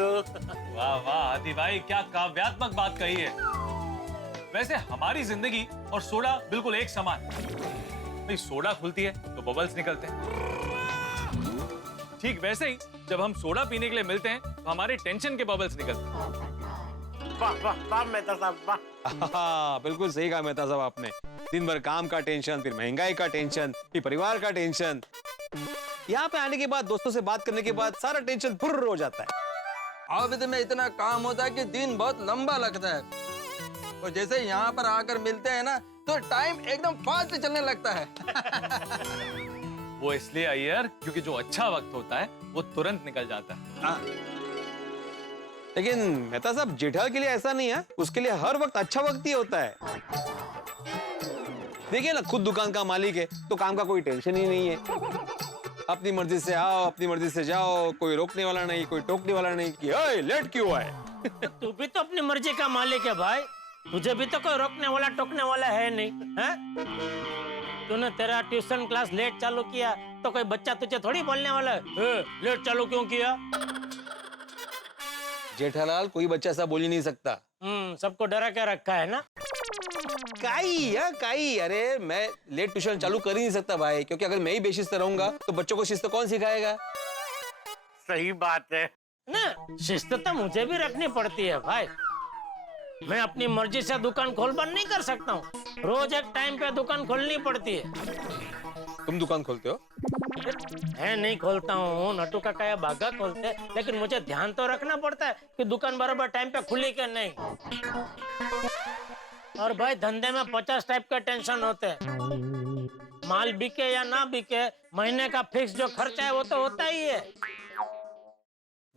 वाह वाह हाथी भाई, क्या काव्यात्मक बात कही है। वैसे हमारी जिंदगी और सोडा बिल्कुल एक समान। भाई सोडा खुलती है तो बबल्स निकलते हैं, ठीक वैसे ही जब हम सोडा पीने के लिए मिलते हैं तो हमारे टेंशन के बबल्स निकलते हैं। वाह वाह वाह मेहता साहब, वाह। हाँ, बिल्कुल सही कहा मेहता साहब आपने। दिन भर काम का टेंशन, फिर महंगाई का टेंशन, फिर परिवार का टेंशन। यहाँ पे आने के बाद, दोस्तों से बात करने के बाद सारा टेंशन फुर्र हो जाता है। ऑफिस में इतना काम होता है कि दिन बहुत लंबा लगता है, और जैसे यहाँ पर आकर मिलते हैं ना, तो टाइम एकदम फास्ट चलने लगता है। वो इसलिए अय्यर क्योंकि जो अच्छा वक्त होता है वो तुरंत निकल जाता है। लेकिन मेहता साहब, जेठालाल के लिए ऐसा नहीं है, उसके लिए हर वक्त अच्छा वक्त ही होता है। देखिए ना, खुद दुकान का मालिक है तो काम का कोई टेंशन ही नहीं है। अपनी मर्जी से आओ, अपनी मर्जी से जाओ, कोई रोकने वाला नहीं, कोई टोकने वाला नहीं कि ओए लेट क्यों आए। तू भी तो अपनी मर्जी का मालिक है भाई, तुझे भी तो कोई रोकने वाला टोकने वाला है नहीं, है? तूने तेरा ट्यूशन क्लास लेट चालू किया तो कोई बच्चा तुझे थोड़ी बोलने वाला है, लेट चालू क्यों किया? जेठालाल, कोई बच्चा ऐसा बोल ही नहीं सकता। सबको डरा के रखा है ना। काई, अरे मैं लेट ट्यूशन चालू कर ही नहीं सकता भाई, क्योंकि अगर मैं ही बेशिस्त रहूंगा तो बच्चों को शिस्त कौन सिखाएगा। सही बात है ना, शिस्त तो मुझे भी रखनी पड़ती है भाई। मैं अपनी मर्जी से दुकान खोल बंद नहीं कर सकता हूँ, रोज एक टाइम पे दुकान खोलनी पड़ती है। तुम दुकान खोलते हो? मैं नहीं खोलता हूँ, नट्टू काका या बागा खोलते हैं, लेकिन मुझे ध्यान तो रखना पड़ता है कि दुकान बराबर टाइम पे खुली कि नहीं। और भाई धंधे में 50 टाइप के टेंशन होते हैं। माल बिके या ना बिके, महीने का फिक्स जो खर्चा है वो तो होता ही है।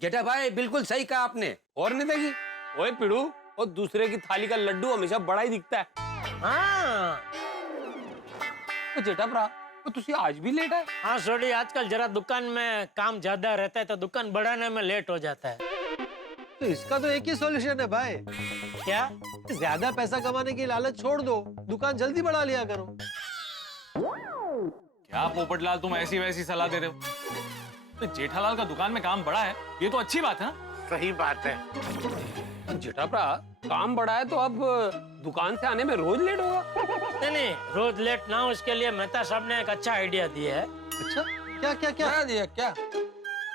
जेठा भाई, बिल्कुल सही कहा आपने। और नहीं देखी, ओए पिड़ू, और दूसरे की थाली का लड्डू हमेशा बड़ा ही दिखता है। हाँ तो जेठा भरा, तो तुसी आज भी लेट है? हाँ सोडी, आजकल जरा दुकान में काम ज्यादा रहता है तो दुकान बढ़ाने में लेट हो जाता है। तो इसका तो एक ही सॉल्यूशन है भाई। क्या? ज्यादा पैसा कमाने की लालच छोड़ दो, दुकान जल्दी बढ़ा लिया करो। क्या पोपटलाल, तुम ऐसी वैसी सलाह दे रहे हो? तो जेठालाल का दुकान में काम बढ़ा है, ये तो अच्छी बात है ना? सही बात है। जेठा भरा, काम बढ़ा है तो अब दुकान से आने में रोज लेट होगा? नहीं, रोज लेट ना हो, इसके लिए मेहता साहब ने एक अच्छा आइडिया दिया है। अच्छा, क्या क्या क्या क्या दिया क्या?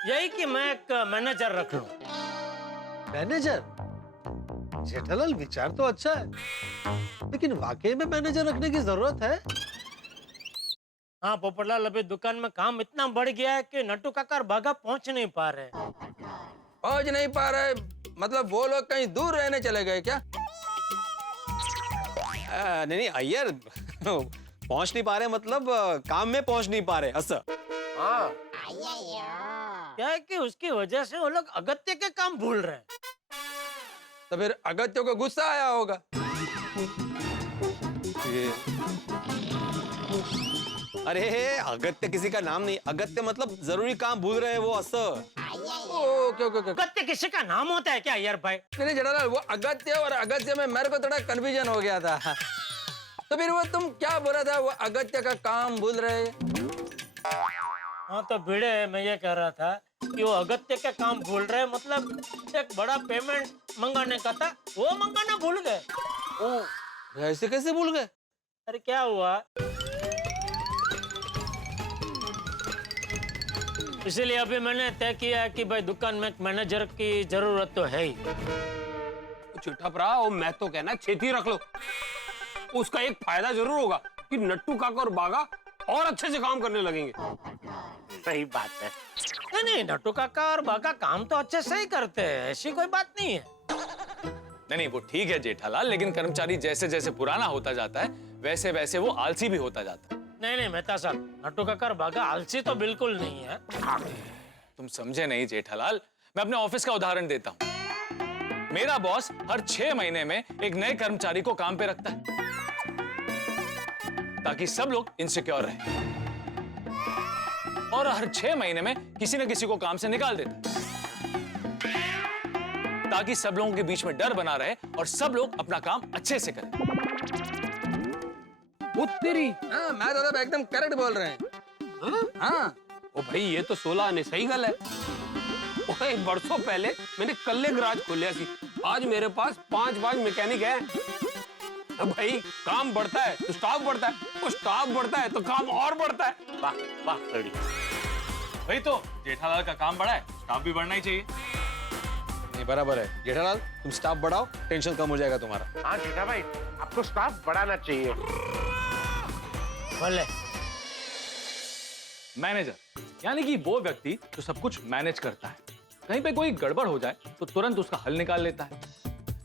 यही कि मैं एक मैनेजर रख लूं। मैनेजर? जेठालाल, विचार तो अच्छा है, लेकिन वाकई में मैनेजर रखने की जरूरत है? हाँ पोपटलाल, अभी दुकान में काम इतना बढ़ गया है कि नट्टू काका और बागा पहुंच नहीं पा रहे। पहुंच नहीं पा रहे मतलब वो लोग कहीं दूर रहने चले गए क्या? नहीं अय्यर, पहुंच नहीं पा रहे मतलब काम में पहुंच नहीं पा रहे ऐसा। हाँ, क्या है कि उसकी वजह से वो लोग अगत्य के काम भूल रहे हैं। तो फिर अगत्य को गुस्सा आया होगा। अरे अगत्य किसी का नाम नहीं, अगत्य मतलब जरूरी काम भूल रहे हैं वो असर। ओके। अगत्य किसी का नाम होता है क्या यार भाई? नहीं जेठालाल, वो अगत्य और अगत्य में मेरे को थोड़ा कंफ्यूजन हो गया था। तो फिर वो तुम क्या बोल रहा था, वो अगत्य का काम भूल रहे? हाँ तो भिड़े, मैं ये कह रहा था कि वो अगत्य के काम भूल रहे, मतलब एक बड़ा पेमेंट मंगाने का था, वो मंगाना भूल गए। ओ, ऐसे कैसे भूल गए? अरे क्या हुआ, इसीलिए अभी मैंने तय किया है कि भाई दुकान में एक मैनेजर की जरूरत तो है ही। चिट्ठा भरा, और मैं तो कहना खेती रख लो, उसका एक फायदा जरूर होगा कि नट्टू काका और बागा और अच्छे से काम करने लगेंगे। सही बात है। नहीं, नट्टू काका और बागा काम तो अच्छे से ही करते हैं, ऐसी कोई बात नहीं है। नहीं वो ठीक है जेठालाल, लेकिन कर्मचारी जैसे जैसे पुराना होता जाता है वैसे वैसे वो आलसी भी होता जाता है। नहीं नहीं मेहता साहब, नट्टू काका और बागा आलसी तो बिल्कुल नहीं है। तुम समझे नहीं जेठालाल, मैं अपने ऑफिस का उदाहरण देता हूं। मेरा बॉस हर 6 महीने में एक नए कर्मचारी को काम पे रखता है ताकि सब लोग इनसिक्योर रहे, और हर 6 महीने में किसी न किसी को काम से निकाल देता है ताकि सब लोगों के बीच में डर बना रहे और सब लोग अपना काम अच्छे से करें। उत्तरी हाँ मैं दादा एकदम करेक्ट बोल रहे हैं। हाँ ओ भाई ये तो 16 आने सही गल है। ओए बरसों पहले मैंने कल्ले गराज खोलिया सी, आज मेरे पास 5 मैकेनिक हैं। तो भाई काम बढ़ता है तो स्टाफ बढ़ता है, वो स्टाफ बढ़ता है तो काम और बढ़ता है। वाह वाह खड़ी। भाई तो जेठालाल का काम बढ़ा है, स्टाफ भी बढ़ना ही चाहिए। नहीं बराबर है जेठालाल, तुम स्टाफ बढ़ाओ, टेंशन कम हो जाएगा तुम्हारा। हाँ जेठा भाई, आपको स्टाफ बढ़ाना चाहिए। भले मैनेजर यानी कि वो व्यक्ति जो सब कुछ मैनेज करता है। कहीं पे कोई गड़बड़ हो जाए तो तुरंत उसका हल निकाल लेता है।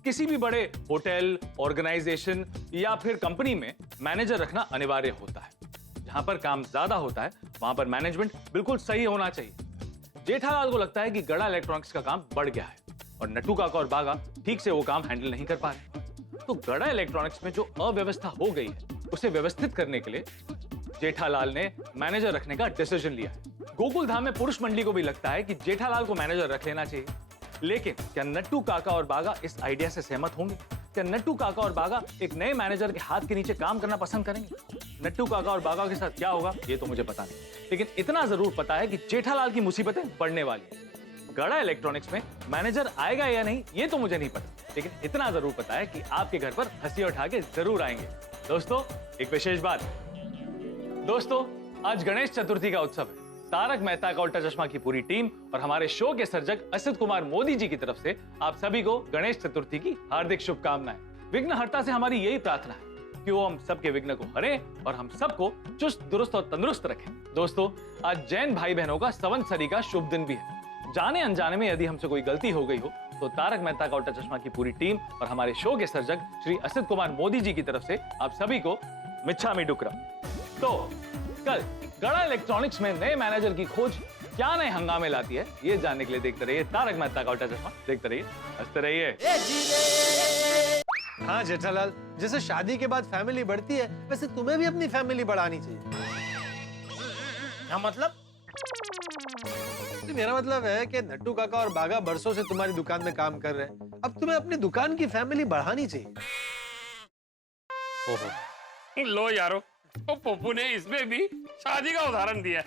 किसी भी बड़े होटल, ऑर्गेनाइजेशन या फिर कंपनी में मैनेजर रखना अनिवार्य होता है। जहां पर काम ज्यादा होता है वहां पर मैनेजमेंट बिल्कुल सही होना चाहिए। जेठालाल को लगता है कि गड़ा इलेक्ट्रॉनिक्स का काम बढ़ गया है और नट्टू काका और बागा ठीक से वो काम हैंडल नहीं कर पा रहे। तो गड़ा इलेक्ट्रॉनिक्स में जो अव्यवस्था हो गई है उसे व्यवस्थित करने के लिए जेठालाल ने मैनेजर रखने का डिसीजन लिया है। गोकुल धाम में पुरुष मंडली को भी लगता है कि जेठालाल को मैनेजर रख लेना चाहिए, लेकिन क्या नट्टू काका और बागा इस आइडिया से सहमत होंगे? क्या नट्टू काका और बागा एक नए मैनेजर के हाथ के नीचे काम करना पसंद करेंगे? नट्टू काका और बागा के साथ क्या होगा ये तो मुझे पता नहीं, लेकिन इतना जरूर पता है कि जेठालाल की मुसीबतें बढ़ने वाली है। गड़ा इलेक्ट्रॉनिक्स में मैनेजर आएगा या नहीं ये तो मुझे नहीं पता, लेकिन इतना जरूर पता है कि आपके घर पर हंसी उठा के जरूर आएंगे। दोस्तों एक विशेष बात दोस्तों, आज गणेश चतुर्थी का उत्सव है। तारक मेहता का उल्टा चश्मा की पूरी टीम और हमारे शो के सर्जक असित कुमार मोदी जी की तरफ से आप सभी को गणेश चतुर्थी की हार्दिक शुभकामनाएं। विघ्नहर्ता से हमारी यही प्रार्थना है कि वो हम सबके विघ्न को हरे और हम सबको चुस्त दुरुस्त और तंदुरुस्त रखें। दोस्तों आज जैन भाई बहनों का संवत्सरी का शुभ दिन भी है। जाने अनजाने में यदि हमसे कोई गलती हो गई हो तो तारक मेहता का उल्टा चश्मा की पूरी टीम और हमारे शो के सर्जक श्री असित कुमार मोदी जी की तरफ से आप सभी को मिच्छामि डुक्कड़म। तो कल गड़ा इलेक्ट्रॉनिक्स में नए मैनेजर की खोज क्या नए हंगामे लाती है ये जानने के लिए देखते रहिए तारक मेहता का उल्टा चश्मा। देखते रहिए, हंसते रहिए। हाँ जेठालाल, जैसे शादी के बाद फैमिली बढ़ती है वैसे तुम्हें भी अपनी फैमिली बढ़ानी चाहिए। क्या मतलब? तो मेरा मतलब है कि नट्टू काका और बागा बरसों से तुम्हारी दुकान में काम कर रहे हैं, अब तुम्हें अपनी दुकान की फैमिली बढ़ानी चाहिए। ओहो लो यारो, तो पप्पू ने इसमें भी शादी का उदाहरण दिया है।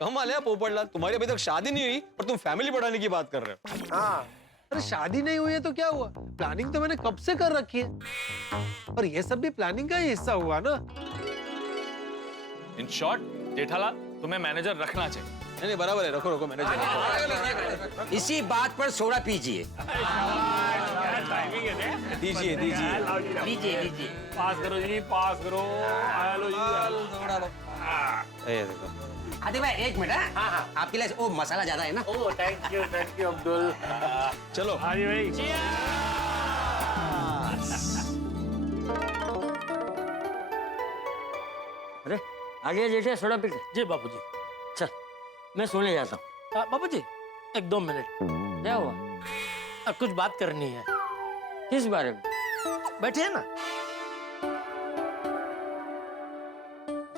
कमाल है पोपटलाल, तुम्हारी अभी तक शादी नहीं हुई और तुम फैमिली बढ़ाने की बात कर रहे हो। हाँ अरे शादी नहीं हुई है तो क्या हुआ, प्लानिंग तो मैंने कब से कर रखी है, और ये सब भी प्लानिंग का ही हिस्सा हुआ ना। इन शॉर्ट जेठालाल तुम्हें मैनेजर रखना चाहिए। नहीं बराबर है, रखो रखो मैनेजर। इसी बात पर सोडा पीजिए। टाइमिंग है ना? दीजिए दीजिए लीजिए लीजिए। पास करो जी, पास करो। हेलो जी। ये देखो। आदि भाई एक मिनट। हाँ हाँ आपके लिए ओ मसाला ज्यादा है ना। ओ थैंक यू अब्दुल। चलो हाँ जी भाई। अरे आ गया जेठे, सोडा पी के। जी बाबूजी। चल मैं सोने जाता हूँ। बाबूजी 1-2 मिनट, क्या हुआ? कुछ बात करनी है। किस बारे में? बैठिए ना।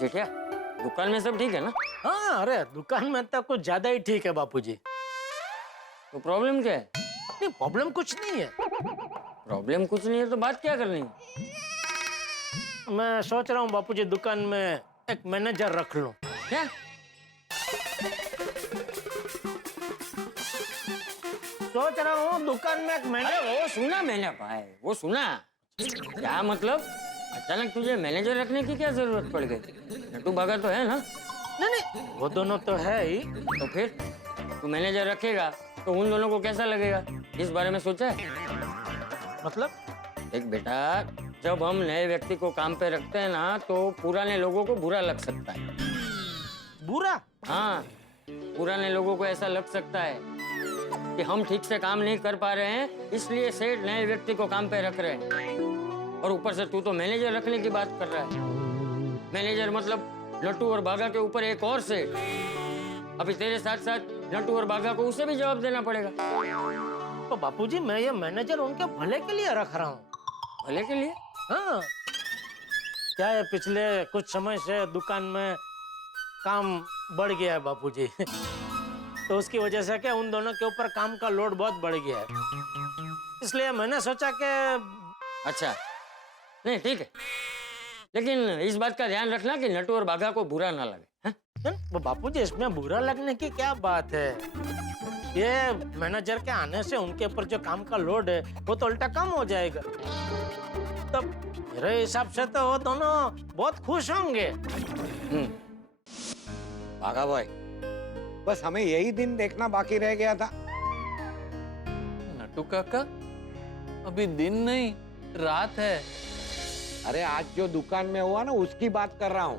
जेठिया दुकान में सब ठीक है ना? हाँ अरे दुकान में तो कुछ ज्यादा ही ठीक है बापूजी। तो प्रॉब्लम क्या है? नहीं प्रॉब्लम कुछ नहीं है। प्रॉब्लम कुछ नहीं है तो बात क्या करनी है? मैं सोच रहा हूँ बापूजी दुकान में एक मैनेजर रख लूं। क्या? सोच रहा हूँ दुकान में एक मैनेजर। वो सुना मैंने भाई, वो सुना। क्या मतलब अचानक तुझे मैनेजर रखने की क्या जरूरत पड़ गई? नट्टू बागा तो है ना? नहीं वो दोनों तो है ही। तो फिर तू मैनेजर रखेगा तो उन दोनों को कैसा लगेगा, इस बारे में सोचा है? मतलब? एक बेटा, जब हम नए व्यक्ति को काम पे रखते हैं ना तो पुराने लोगों को बुरा लग सकता है। बुरा? हाँ, पुराने लोगों को ऐसा लग सकता है कि हम ठीक से काम नहीं कर पा रहे हैं, इसलिए सेठ नए व्यक्ति को काम पे रख रहे हैं। और ऊपर से तू तो मैनेजर रखने की बात कर रहा है। मैनेजर मतलब नट्टू और बागा के ऊपर एक और सेठ। अभी तेरे साथ साथ नट्टू और बागा को उसे भी जवाब देना पड़ेगा। तो बापूजी मैं ये मैनेजर उनके भले के लिए रख रहा हूँ। भले के लिए? हाँ, क्या है पिछले कुछ समय से दुकान में काम बढ़ गया है बापूजी। तो उसकी वजह से क्या उन दोनों के ऊपर काम का लोड बहुत बढ़ गया है, इसलिए मैंने सोचा कि अच्छा नहीं ठीक है, लेकिन इस बात का ध्यान रखना कि नट्टू और बागा को बुरा ना लगे। वो बापूजी इसमें बुरा लगने की क्या बात है? ये मैनेजर के आने से उनके ऊपर जो काम का लोड है वो तो उल्टा कम हो जाएगा। तब मेरे हिसाब से तो वो दोनों बहुत खुश होंगे। बागा बॉय, बस हमें यही दिन देखना बाकी रह गया था। नट्टू काका, अभी दिन नहीं रात है। अरे आज जो दुकान में हुआ ना उसकी बात कर रहा हूँ।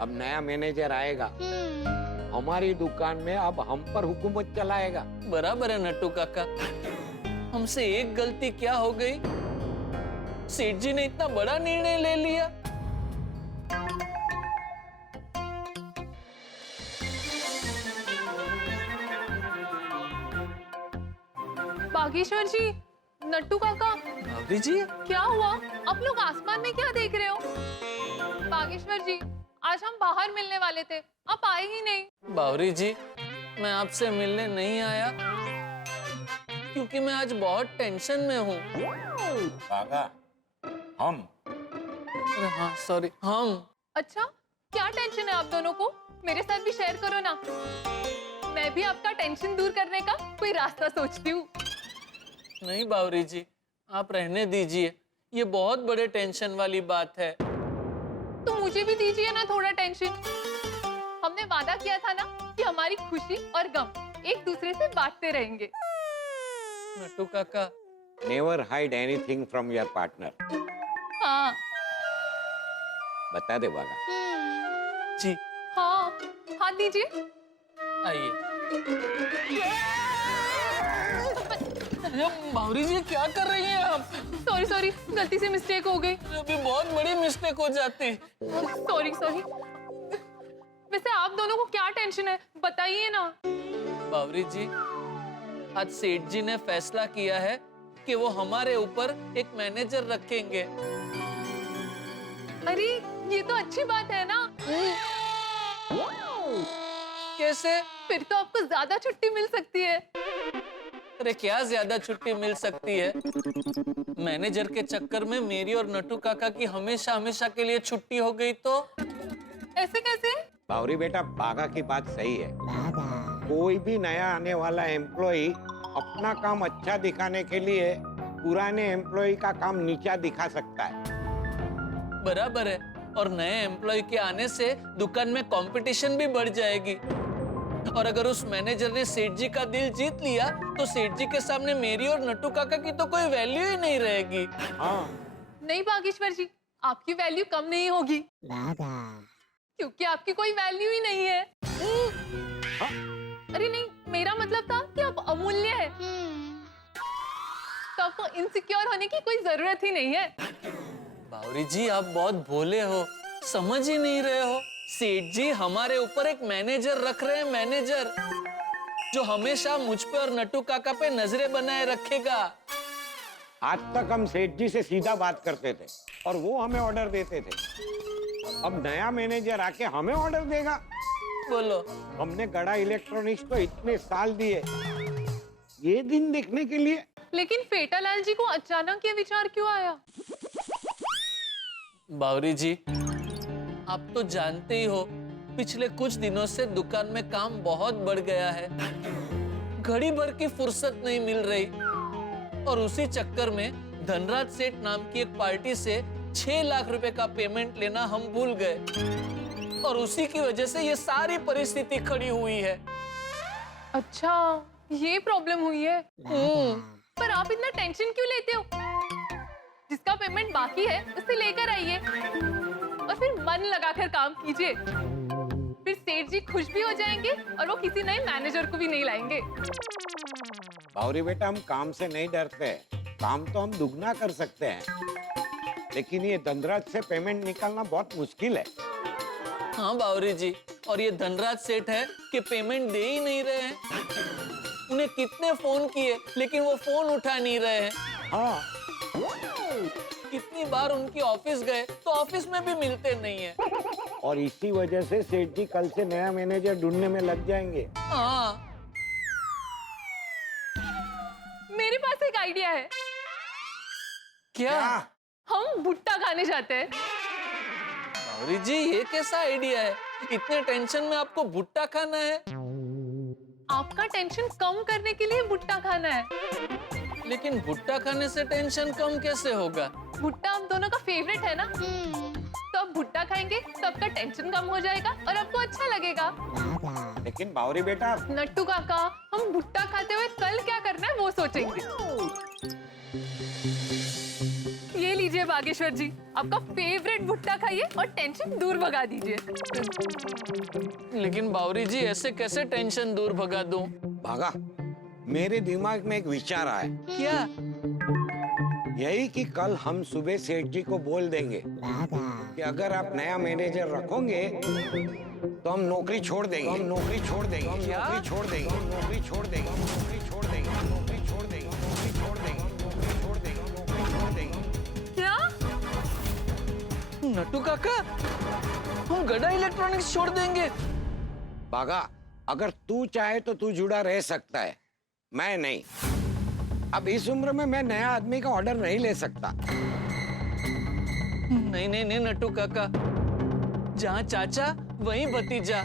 अब नया मैनेजर आएगा, हमारी दुकान में अब हम पर हुकूमत चलाएगा। बराबर है नट्टू काका, हमसे एक गलती क्या हो गई, सेठ जी ने इतना बड़ा निर्णय ले लिया। बागेश्वर जी, नट्टू काका, भाभी जी क्या हुआ? आप लोग आसमान में क्या देख रहे हो? बागेश्वर जी, आज हम बाहर मिलने वाले थे, आप आए ही नहीं। बावरी जी, मैं आपसे मिलने नहीं आया क्योंकि मैं आज बहुत टेंशन में हूँ। बागा, हम अरे हाँ सॉरी, हम। अच्छा, क्या टेंशन है आप दोनों को? मेरे साथ भी शेयर करो ना, मैं भी आपका टेंशन दूर करने का कोई रास्ता सोचती हूँ। नहीं बावरी जी, आप रहने दीजिए, ये बहुत बड़े टेंशन वाली बात है। तो मुझे भी दीजिए ना थोड़ा टेंशन। हमने वादा किया था ना कि हमारी खुशी और गम एक दूसरे से बांटते रहेंगे। नट्टू काका, never hide anything from your partner. हाँ बता दे बागा। जी हाँ, हाथ दीजिए। आइए। अरे बावरी जी, क्या कर रही हैं आप? सॉरी सॉरी, गलती से मिस्टेक हो गई। अभी बहुत बड़ी मिस्टेक हो जाती। Sorry sorry. वैसे आप दोनों को क्या टेंशन है, बताइए ना। बावरी जी, आज सेठ जी ने फैसला किया है कि वो हमारे ऊपर एक मैनेजर रखेंगे। अरे ये तो अच्छी बात है ना। कैसे? फिर तो आपको ज्यादा छुट्टी मिल सकती है। अरे क्या ज्यादा छुट्टी मिल सकती है? मैनेजर के चक्कर में मेरी और नट्टू काका की हमेशा हमेशा के लिए छुट्टी हो गई तो? ऐसे कैसे? बावरी बेटा, बागा की बात सही है। कोई भी नया आने वाला एम्प्लॉय अपना काम अच्छा दिखाने के लिए पुराने एम्प्लॉय का काम नीचा दिखा सकता है। बराबर है, और नए एम्प्लॉय के आने से दुकान में कंपटीशन भी बढ़ जाएगी। और अगर उस मैनेजर ने सेठ जी का दिल जीत लिया तो सेठ जी के सामने मेरी और नट्टू काका की तो कोई वैल्यू ही नहीं रहेगी। नहीं बागेश्वर जी, आपकी वैल्यू कम नहीं होगी, क्योंकि आपकी कोई वैल्यू ही नहीं है। अरे नहीं, मेरा मतलब था कि आप अमूल्य है, तो आपको इनसिक्योर होने की कोई जरूरत ही नहीं है। बावरी जी, आप बहुत भोले हो, समझ ही नहीं रहे हो। सेठ जी हमारे ऊपर एक मैनेजर रख रहे हैं, मैनेजर जो हमेशा मुझ पे और नट्टू काका पे नजरें बनाए रखेगा। आज तक हम सेठ जी से सीधा बात करते थे और वो हमें ऑर्डर देते थे। अब नया मैनेजर आके हमें ऑर्डर देगा। बोलो, हमने गड़ा इलेक्ट्रॉनिक्स को इतने साल दिए ये दिन देखने के लिए। लेकिन फेटालाल जी को अचानक ये विचार क्यों आया? बावरी जी, आप तो जानते ही हो, पिछले कुछ दिनों से दुकान में काम बहुत बढ़ गया है, घड़ी भर की फुर्सत नहीं मिल रही, और उसी चक्कर में धनराज सेठ नाम की एक पार्टी से 6 लाख रुपए का पेमेंट लेना हम भूल गए, और उसी की वजह से ये सारी परिस्थिति खड़ी हुई है। अच्छा, ये प्रॉब्लम हुई है। पर आप इतना टेंशन क्यों लेते हो? जिसका पेमेंट बाकी है उसे लेकर आइए और फिर मन लगाकर काम कीजिए। फिर सेठ जी खुश भी हो जाएंगे और वो किसी नए मैनेजर को भी नहीं लाएंगे। बावरी बेटा, हम काम से नहीं डरते, काम तो हम दुगना कर सकते हैं, लेकिन ये धनराज से पेमेंट निकालना बहुत मुश्किल है। हाँ बावरी जी, और ये धनराज सेठ है कि पेमेंट दे ही नहीं रहे हैं। उन्हें कितने फोन किए लेकिन वो फोन उठा नहीं रहे हैं। हाँ, कितनी बार उनकी ऑफिस गए तो ऑफिस में भी मिलते नहीं है। और इसी वजह से सेठ जी कल से नया मैनेजर ढूंढने में लग जाएंगे। हाँ, मेरे पास एक आइडिया है। क्या? हम भुट्टा खाने जाते हैं। बावरी जी, ये कैसा आइडिया है? इतने टेंशन में आपको भुट्टा खाना है? आपका टेंशन कम करने के लिए भुट्टा खाना है। लेकिन भुट्टा खाने से टेंशन कम कैसे होगा? भुट्टा हम दोनों का फेवरेट है ना, तो अब भुट्टा खाएंगे तो आपका टेंशन कम हो जाएगा और आपको अच्छा लगेगा। लेकिन बावरी बेटा, नट्टू काका, हम भुट्टा खाते हुए कल क्या करना है वो सोचेंगे। ये लीजिए बागेश्वर जी, आपका फेवरेट भुट्टा खाइए और टेंशन दूर भगा दीजिए। लेकिन बावरी जी, ऐसे कैसे टेंशन दूर भगा दूं? भागा, मेरे दिमाग में एक विचार आया। क्या? यही कि कल हम सुबह सेठ जी को बोल देंगे कि अगर आप नया मैनेजर रखोगे तो हम नौकरी छोड़ देंगे। हम नौकरी छोड़ देंगे। नौकरी छोड़ देंगे। नौकरी छोड़ देंगे। नौकरी छोड़ देंगे। नौकरी छोड़ देंगे। नौकरी छोड़ देंगे। नौकरी छोड़ देंगे। नौकरी छोड़ देंगे। क्या? नट्टू काका, हम गड़ा इलेक्ट्रॉनिक्स छोड़ देंगे? भागा, अगर तू चाहे तो तू जुड़ा रह सकता है, मैं नहीं। अब इस उम्र में मैं नया आदमी का ऑर्डर नहीं ले सकता। नहीं नहीं नहीं नट्टू काका, जहाँ चाचा वहीं भतीजा।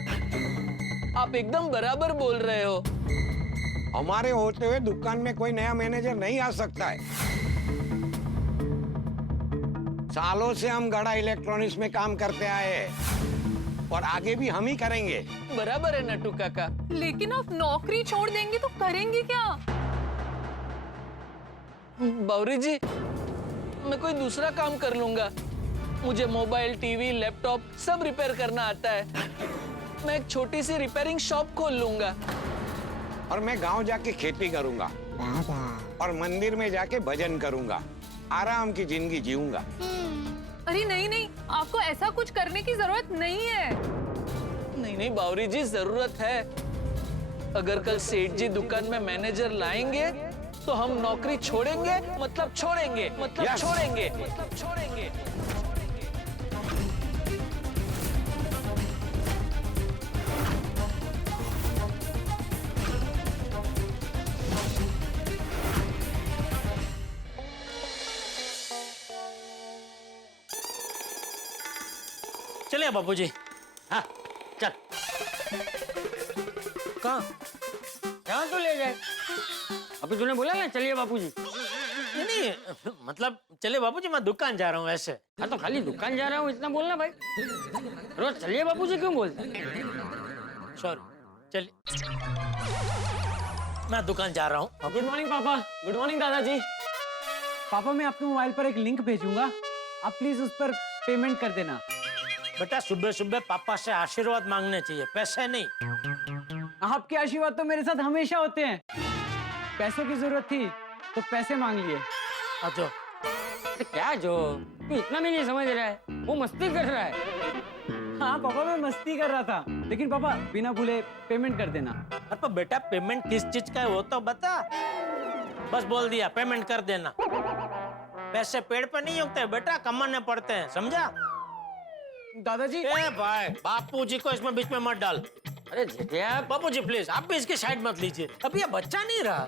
आप एकदम बराबर बोल रहे हो। हमारे होते हुए दुकान में कोई नया मैनेजर नहीं आ सकता है। सालों से हम गड़ा इलेक्ट्रॉनिक्स में काम करते आए हैं और आगे भी हम ही करेंगे। बराबर है नट्टू काका। लेकिन आप नौकरी छोड़ देंगे तो करेंगे क्या? बावरी जी, मैं कोई दूसरा काम कर लूंगा। मुझे मोबाइल, टीवी, लैपटॉप सब रिपेयर करना आता है। मैं एक छोटी सी रिपेयरिंग शॉप खोल लूंगा। और मैं गांव जाके खेती करूंगा और मंदिर में जाके भजन करूंगा। आराम की जिंदगी जीऊंगा। अरे नहीं नहीं, आपको ऐसा कुछ करने की जरूरत नहीं है। नहीं नहीं बावरी जी, जरूरत है। अगर कल सेठ जी दुकान में मैनेजर लाएंगे तो हम नौकरी छोड़ेंगे, मतलब छोड़ेंगे, मतलब Yes. छोड़ेंगे, मतलब छोड़ेंगे। चलिए बापूजी। हाँ, चल। कहाँ? जहाँ तू ले जाए। अभी तूने बोला ना चलिए बापूजी। नहीं, मतलब चलिए बापूजी, मैं दुकान जा रहा हूँ ऐसे। हाँ तो खाली दुकान जा रहा हूँ इतना बोलना भाई। रोज चलिए बापूजी क्यों बोलते? सॉरी, चलिए। मैं दुकान जा रहा हूँ। गुड मॉर्निंग पापा। गुड मॉर्निंग दादाजी। पापा, मैं आपके मोबाइल पर एक लिंक भेजूंगा, आप प्लीज उस पर पेमेंट कर देना। बेटा, सुबह सुबह पापा से आशीर्वाद मांगने चाहिए, पैसे नहीं। आपके आशीर्वाद तो मेरे साथ हमेशा होते हैं। पैसों की जरूरत थी तो पैसे मांग लिए। अच्छा, अरे क्या जो तू इतना भी नहीं समझ रहा है, वो मस्ती कर रहा है। हाँ पापा, मैं मस्ती कर रहा था, लेकिन पापा बिना भूले पेमेंट कर देना। अरे तो बेटा, पेमेंट किस चीज का है वो तो बता। बस बोल दिया पेमेंट कर देना। पैसे पेड़ पे नहीं उगते बेटा, कमाने पड़ते हैं, समझा? दादाजी। ए भाई, बापूजी को इसमें बीच में मत डाल। अरे जेठिया, बापूजी प्लीज, आप भी इसकी साइड मत लीजिए। अभी ये बच्चा नहीं रहा।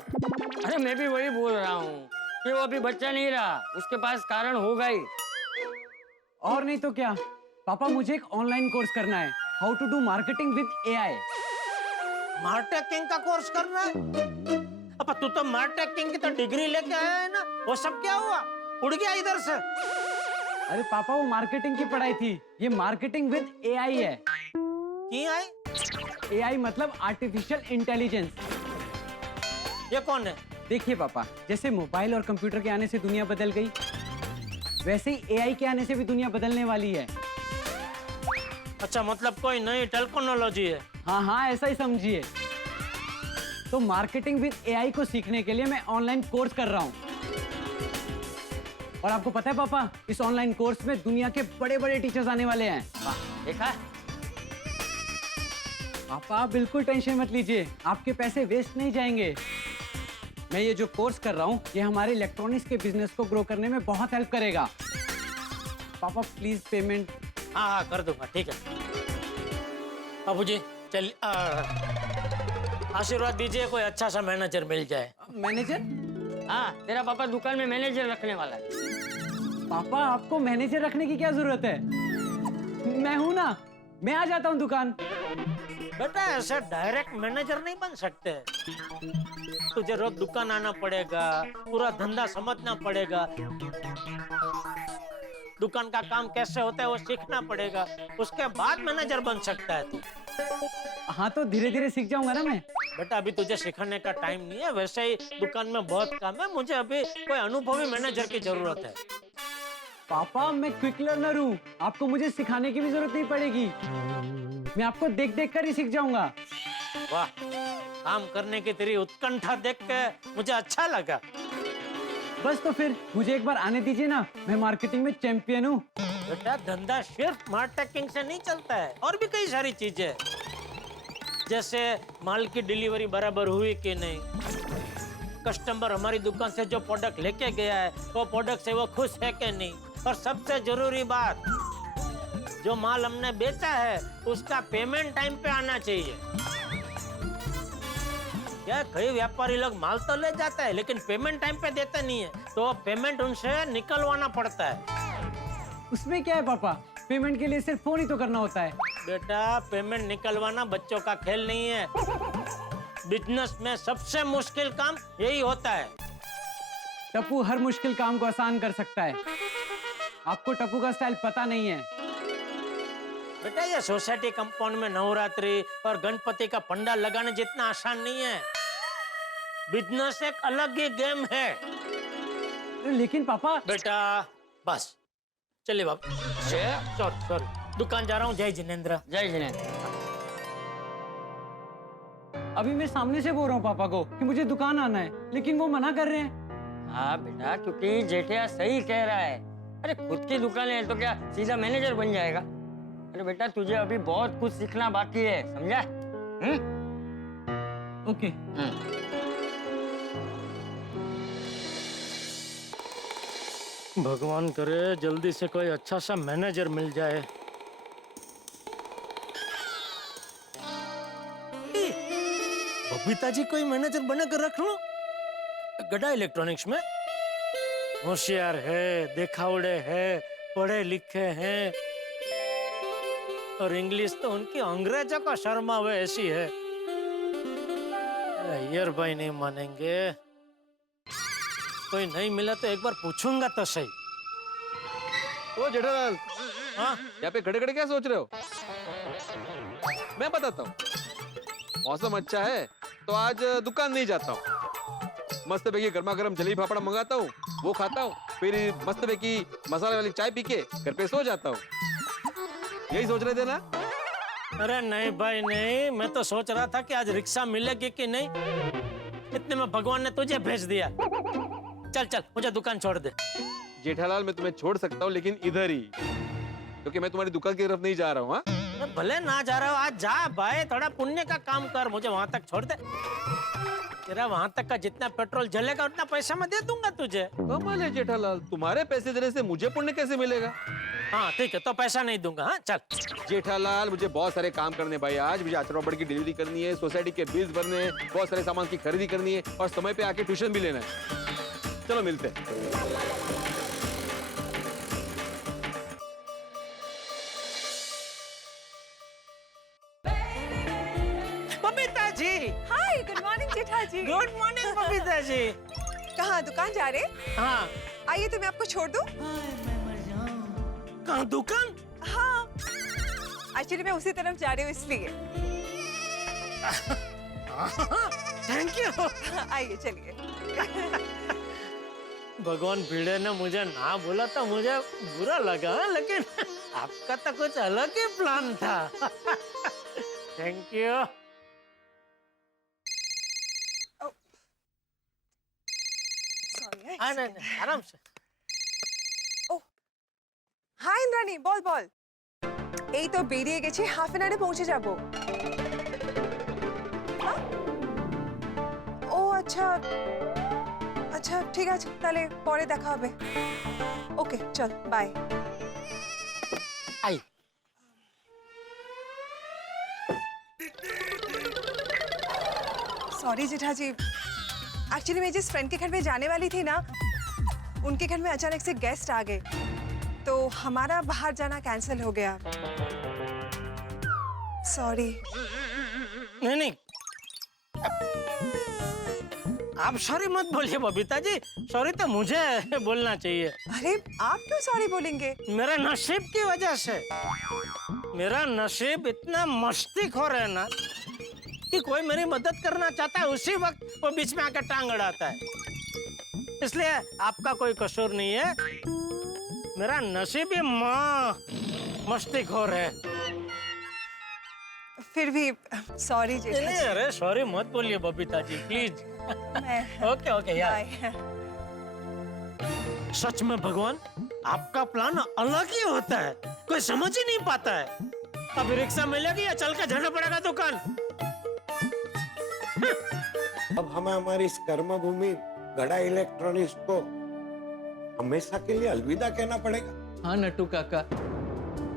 अरे मैं भी वही बोल रहा हूँ कि वो अभी बच्चा नहीं रहा, उसके पास कारण होगा ही। और नहीं तो क्या पापा, मुझे एक ऑनलाइन कोर्स करना है, how to do marketing with AI। Marketing का कोर्स करना है? अब तू तो मार्केटिंग की तो डिग्री लेके आया है ना, वो सब क्या हुआ? उड़ गया इधर से। अरे पापा, वो मार्केटिंग की पढ़ाई थी, ये मार्केटिंग विद AI है। AI मतलब आर्टिफिशियल इंटेलिजेंस। ये कौन है? देखिए पापा, जैसे मोबाइल और कंप्यूटर के आने से दुनिया बदल गई, वैसे ही AI के आने से भी दुनिया बदलने वाली है। अच्छा, मतलब कोई नई टेक्नोलॉजी है? हाँ हाँ, ऐसा ही समझिए। तो मार्केटिंग विद AI को सीखने के लिए मैं ऑनलाइन कोर्स कर रहा हूँ। और आपको पता है पापा, इस ऑनलाइन कोर्स में दुनिया के बड़े बड़े टीचर्स आने वाले हैं। देखा? पापा आप बिल्कुल टेंशन मत लीजिए, आपके पैसे वेस्ट नहीं जाएंगे। मैं ये जो कोर्स कर रहा हूँ ये हमारे इलेक्ट्रॉनिक्स के बिजनेस को ग्रो करने में बहुत हेल्प करेगा। पापा प्लीज पेमेंट। हाँ हाँ कर दूंगा, ठीक है। बाबूजी चल आशीर्वाद दीजिए कोई अच्छा सा मैनेजर मिल जाए। मैनेजर? हाँ, तेरा पापा दुकान में मैनेजर रखने वाला है। पापा आपको मैनेजर रखने की क्या जरूरत है? मैं हूं ना, मैं आ जाता हूं दुकान। बेटा ऐसे डायरेक्ट मैनेजर नहीं बन सकते, तुझे रोज दुकान आना पड़ेगा, पूरा धंधा समझना पड़ेगा, दुकान का काम कैसे होता है वो सीखना पड़ेगा, उसके बाद मैनेजर बन सकता है तू। हाँ तो धीरे धीरे सीख जाऊंगा ना मैं। बेटा अभी तुझे सिखाने का टाइम नहीं है, वैसे ही दुकान में बहुत काम है, मुझे अभी कोई अनुभवी मैनेजर की जरूरत है। पापा मैं क्विक लर्नर हूँ, आपको मुझे सिखाने की भी जरूरत नहीं पड़ेगी, मैं आपको देख देख कर ही सीख जाऊंगा। वाह, काम करने की तेरी उत्कंठा देख के मुझे अच्छा लगा। बस तो फिर मुझे एक बार आने दीजिए ना, मैं मार्केटिंग में चैंपियन हूँ। बेटा धंधा सिर्फ मार्केटिंग से नहीं चलता है, और भी कई सारी चीजें, जैसे माल की डिलीवरी बराबर हुई कि नहीं, कस्टमर हमारी दुकान से जो प्रोडक्ट लेके गया है वो प्रोडक्ट से वो खुश है कि नहीं, और सबसे जरूरी बात, जो माल हमने बेचा है उसका पेमेंट टाइम पे आना चाहिए। क्या कई व्यापारी लोग माल तो ले जाता है लेकिन पेमेंट टाइम पे देता नहीं है, तो पेमेंट उनसे निकलवाना पड़ता है। उसमें क्या है पापा, पेमेंट के लिए सिर्फ फोन ही तो करना होता है। बेटा पेमेंट निकलवाना बच्चों का खेल नहीं है, बिजनेस में सबसे मुश्किल काम यही होता है। टप्पू हर मुश्किल काम को आसान कर सकता है, आपको टप्पू का स्टाइल पता नहीं है। बेटा ये सोसाइटी कंपाउंड में नवरात्रि और गणपति का पंडाल लगाने जितना आसान नहीं है, बिजनेस एक अलग ही गेम है। लेकिन पापा। बेटा बस चलिए बाबू, सॉरी दुकान जा रहा हूँ। जय जिनेंद्र। जय जिनेंद्र। अभी मैं सामने से बोल रहा हूँ पापा को कि मुझे दुकान आना है, लेकिन वो मना कर रहे हैं। हाँ बेटा, क्योंकि जेठिया सही कह रहा है। अरे खुद की दुकान है तो क्या सीधा मैनेजर बन जाएगा? अरे बेटा तुझे अभी बहुत कुछ सीखना बाकी है, समझा? ओके। भगवान करे जल्दी से कोई अच्छा सा मैनेजर मिल जाए। बबीता जी कोई मैनेजर बनाकर रख लो। गड़ा इलेक्ट्रॉनिक्स में होशियार है, देखावड़े है, पढ़े लिखे हैं, और इंग्लिश तो उनकी अंग्रेजों का शर्मा हुए ऐसी है। अय्यर भाई नहीं मानेंगे, कोई नहीं मिला तो एक बार पूछूंगा तो सही। ओ जेठालाल, हाँ यहाँ पे खड़े खड़े क्या सोच रहे हो? मैं बताता हूँ, मौसम अच्छा है तो आज दुकान नहीं जाता हूँ, मस्त पैकी गर्मा गर्म जलेबी फाफड़ा मंगाता हूँ, वो खाता हूँ, फिर मस्त पैकी मसाले वाली चाय पी के घर पे सो जाता हूँ। यही सोच रहे थे ना? अरे नहीं भाई नहीं, मैं तो सोच रहा था कि आज रिक्शा मिलेगी कि नहीं, इतने में भगवान ने तुझे भेज दिया। चल चल मुझे दुकान छोड़ दे। जेठालाल मैं तुम्हें छोड़ सकता हूँ लेकिन इधर ही, क्योंकि मैं तुम्हारी दुकान की तरफ नहीं जा रहा हूँ। हाँ भले ना जा रहा हो, आज जा भाई, थोड़ा पुण्य का काम कर, मुझे वहां तक छोड़ दे। तेरा वहां तक का जितना पेट्रोल जलेगा उतना पैसा मैं दे दूंगा तुझे। कमाल है जेठालाल, तुम्हारे पैसे देने से मुझे पुण्य कैसे मिलेगा? हाँ ठीक है, तो पैसा नहीं दूंगा। हाँ चल। जेठालाल मुझे बहुत सारे काम करने भाई, आज मुझे आचार पापड़ की डिलीवरी करनी है, सोसाइटी के बिल्स भरने हैं, बहुत सारे सामान की खरीदी करनी है, और समय पे आके ट्यूशन भी लेना है। चलो मिलते हैं। बबीता जी। हाय, गुड मॉर्निंग जेठा जी। Good morning Babita ji. कहाँ दुकान जा रहे? हाँ। आइए तो मैं आपको छोड़ दूं। कहाँ दुकान? हाँ, एक्चुअली मैं उसी तरफ जा रही हूँ इसलिए। Thank you. आइए चलिए। भगवान भिड़े ने मुझे ना बोला तो मुझे बुरा लगा, लेकिन आपका तो कुछ अलग ही प्लान था। Thank you. सॉरी। नहीं, आराम से। হ্যাঁ ইন্দ্রাণী বল বল এই তো বেরিয়ে গেছি হাফ এন আওয়ারে পৌঁছে যাব ও আচ্ছা আচ্ছা ঠিক আছে তাহলে পরে দেখা হবে ওকে চল by I sorry Jetha ji actually मैं जिस फ्रेंड के घर में जाने वाली थी ना उनके घर में अचानक से गेस्ट आ गए तो हमारा बाहर जाना कैंसिल हो गया सॉरी नहीं नहीं आप सॉरी मत बोलिए बबीता जी सॉरी तो मुझे बोलना चाहिए अरे आप क्यों सॉरी बोलेंगे मेरा नसीब की वजह से मेरा नसीब इतना मस्तीखोर है ना कि कोई मेरी मदद करना चाहता है उसी वक्त वो बीच में आकर टांग अड़ाता है इसलिए आपका कोई कसूर नहीं है मेरा नसीब ही मस्तीखोर है फिर भी सॉरी जेठा नहीं जी अरे सॉरी मत बोलिए Babita ji please okay okay यार बाय सच में भगवान आपका प्लान अलग ही होता है कोई समझ ही नहीं पाता है अभी रिक्शा मिलेगी या चल के जाना पड़ेगा दुकान अब हमें हमारी इस कर्म भूमि गड़ा इलेक्ट्रॉनिक्स को हमेशा के लिए अलविदा कहना पड़ेगा हाँ नट्टू काका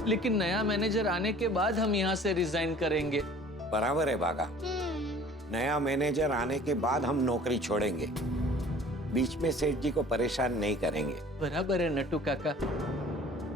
लेकिन नया मैनेजर आने के बाद हम यहाँ से रिजाइन करेंगे बराबर है बागा नया मैनेजर आने के बाद हम नौकरी छोड़ेंगे बीच में सेठ जी को परेशान नहीं करेंगे बराबर है नट्टू काका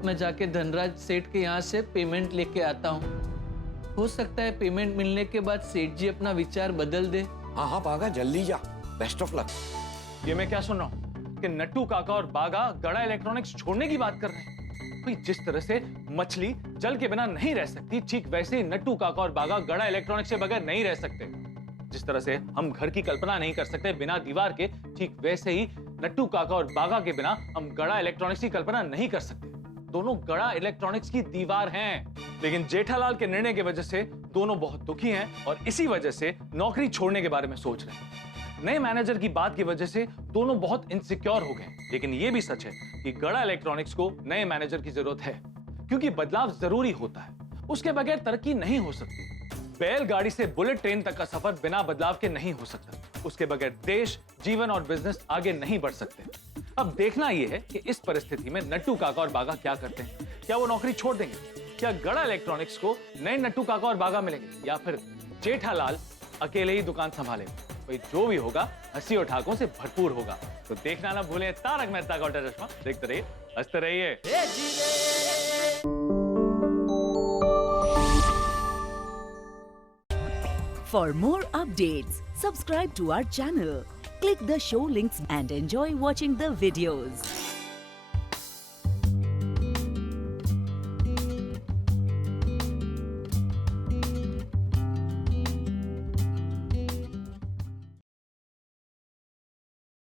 मैं जाके धनराज सेठ के यहाँ से पेमेंट लेके आता हूँ हो सकता है पेमेंट मिलने के बाद सेठ जी अपना विचार बदल दे हाँ हाँ बागा जल्दी जा बेस्ट ऑफ लक ये मैं क्या सुन रहा हूँ कि नट्टू काका और बागा गड़ा इलेक्ट्रॉनिक्स छोड़ने की बात कर रहे हैं भाई जिस तरह से मछली जल के बिना नहीं रह सकती ठीक वैसे ही नट्टू काका और बागा गड़ा इलेक्ट्रॉनिक्स से बगैर नहीं रह सकते जिस तरह से हम घर की कल्पना नहीं कर सकते बिना दीवार के ठीक वैसे ही नट्टू काका और बागा के बिना हम गड़ा इलेक्ट्रॉनिक्स की कल्पना नहीं कर सकते दोनों गड़ा इलेक्ट्रॉनिक्स की दीवार हैं लेकिन जेठालाल के निर्णय की वजह से दोनों बहुत दुखी हैं और इसी वजह से नौकरी छोड़ने के बारे में सोच रहे हैं नए मैनेजर की बात की वजह से दोनों बहुत इनसिक्योर हो गए लेकिन यह भी सच है कि गड़ा इलेक्ट्रॉनिक्स को नए मैनेजर की जरूरत है क्योंकि बदलाव जरूरी होता है उसके बगैर तरक्की नहीं हो सकती बैलगाड़ी से बुलेट ट्रेन तक का सफर बिना बदलाव के नहीं हो सकता उसके बगैर देश जीवन और बिजनेस आगे नहीं बढ़ सकते अब देखना यह है कि इस परिस्थिति में नट्टू काका और बागा क्या करते हैं क्या वो नौकरी छोड़ देंगे क्या गड़ा इलेक्ट्रॉनिक्स को नए नट्टू काका और बागा मिलेंगे या फिर जेठालाल अकेले ही दुकान संभालेंगे भाई जो भी होगा हंसी और ठाकों से भरपूर होगा तो देखना ना भूलें तारक मेहता का उल्टा चश्मा देखते रहिए हंसते रहिए For more updates, subscribe to our channel, click the show links and enjoy watching the videos.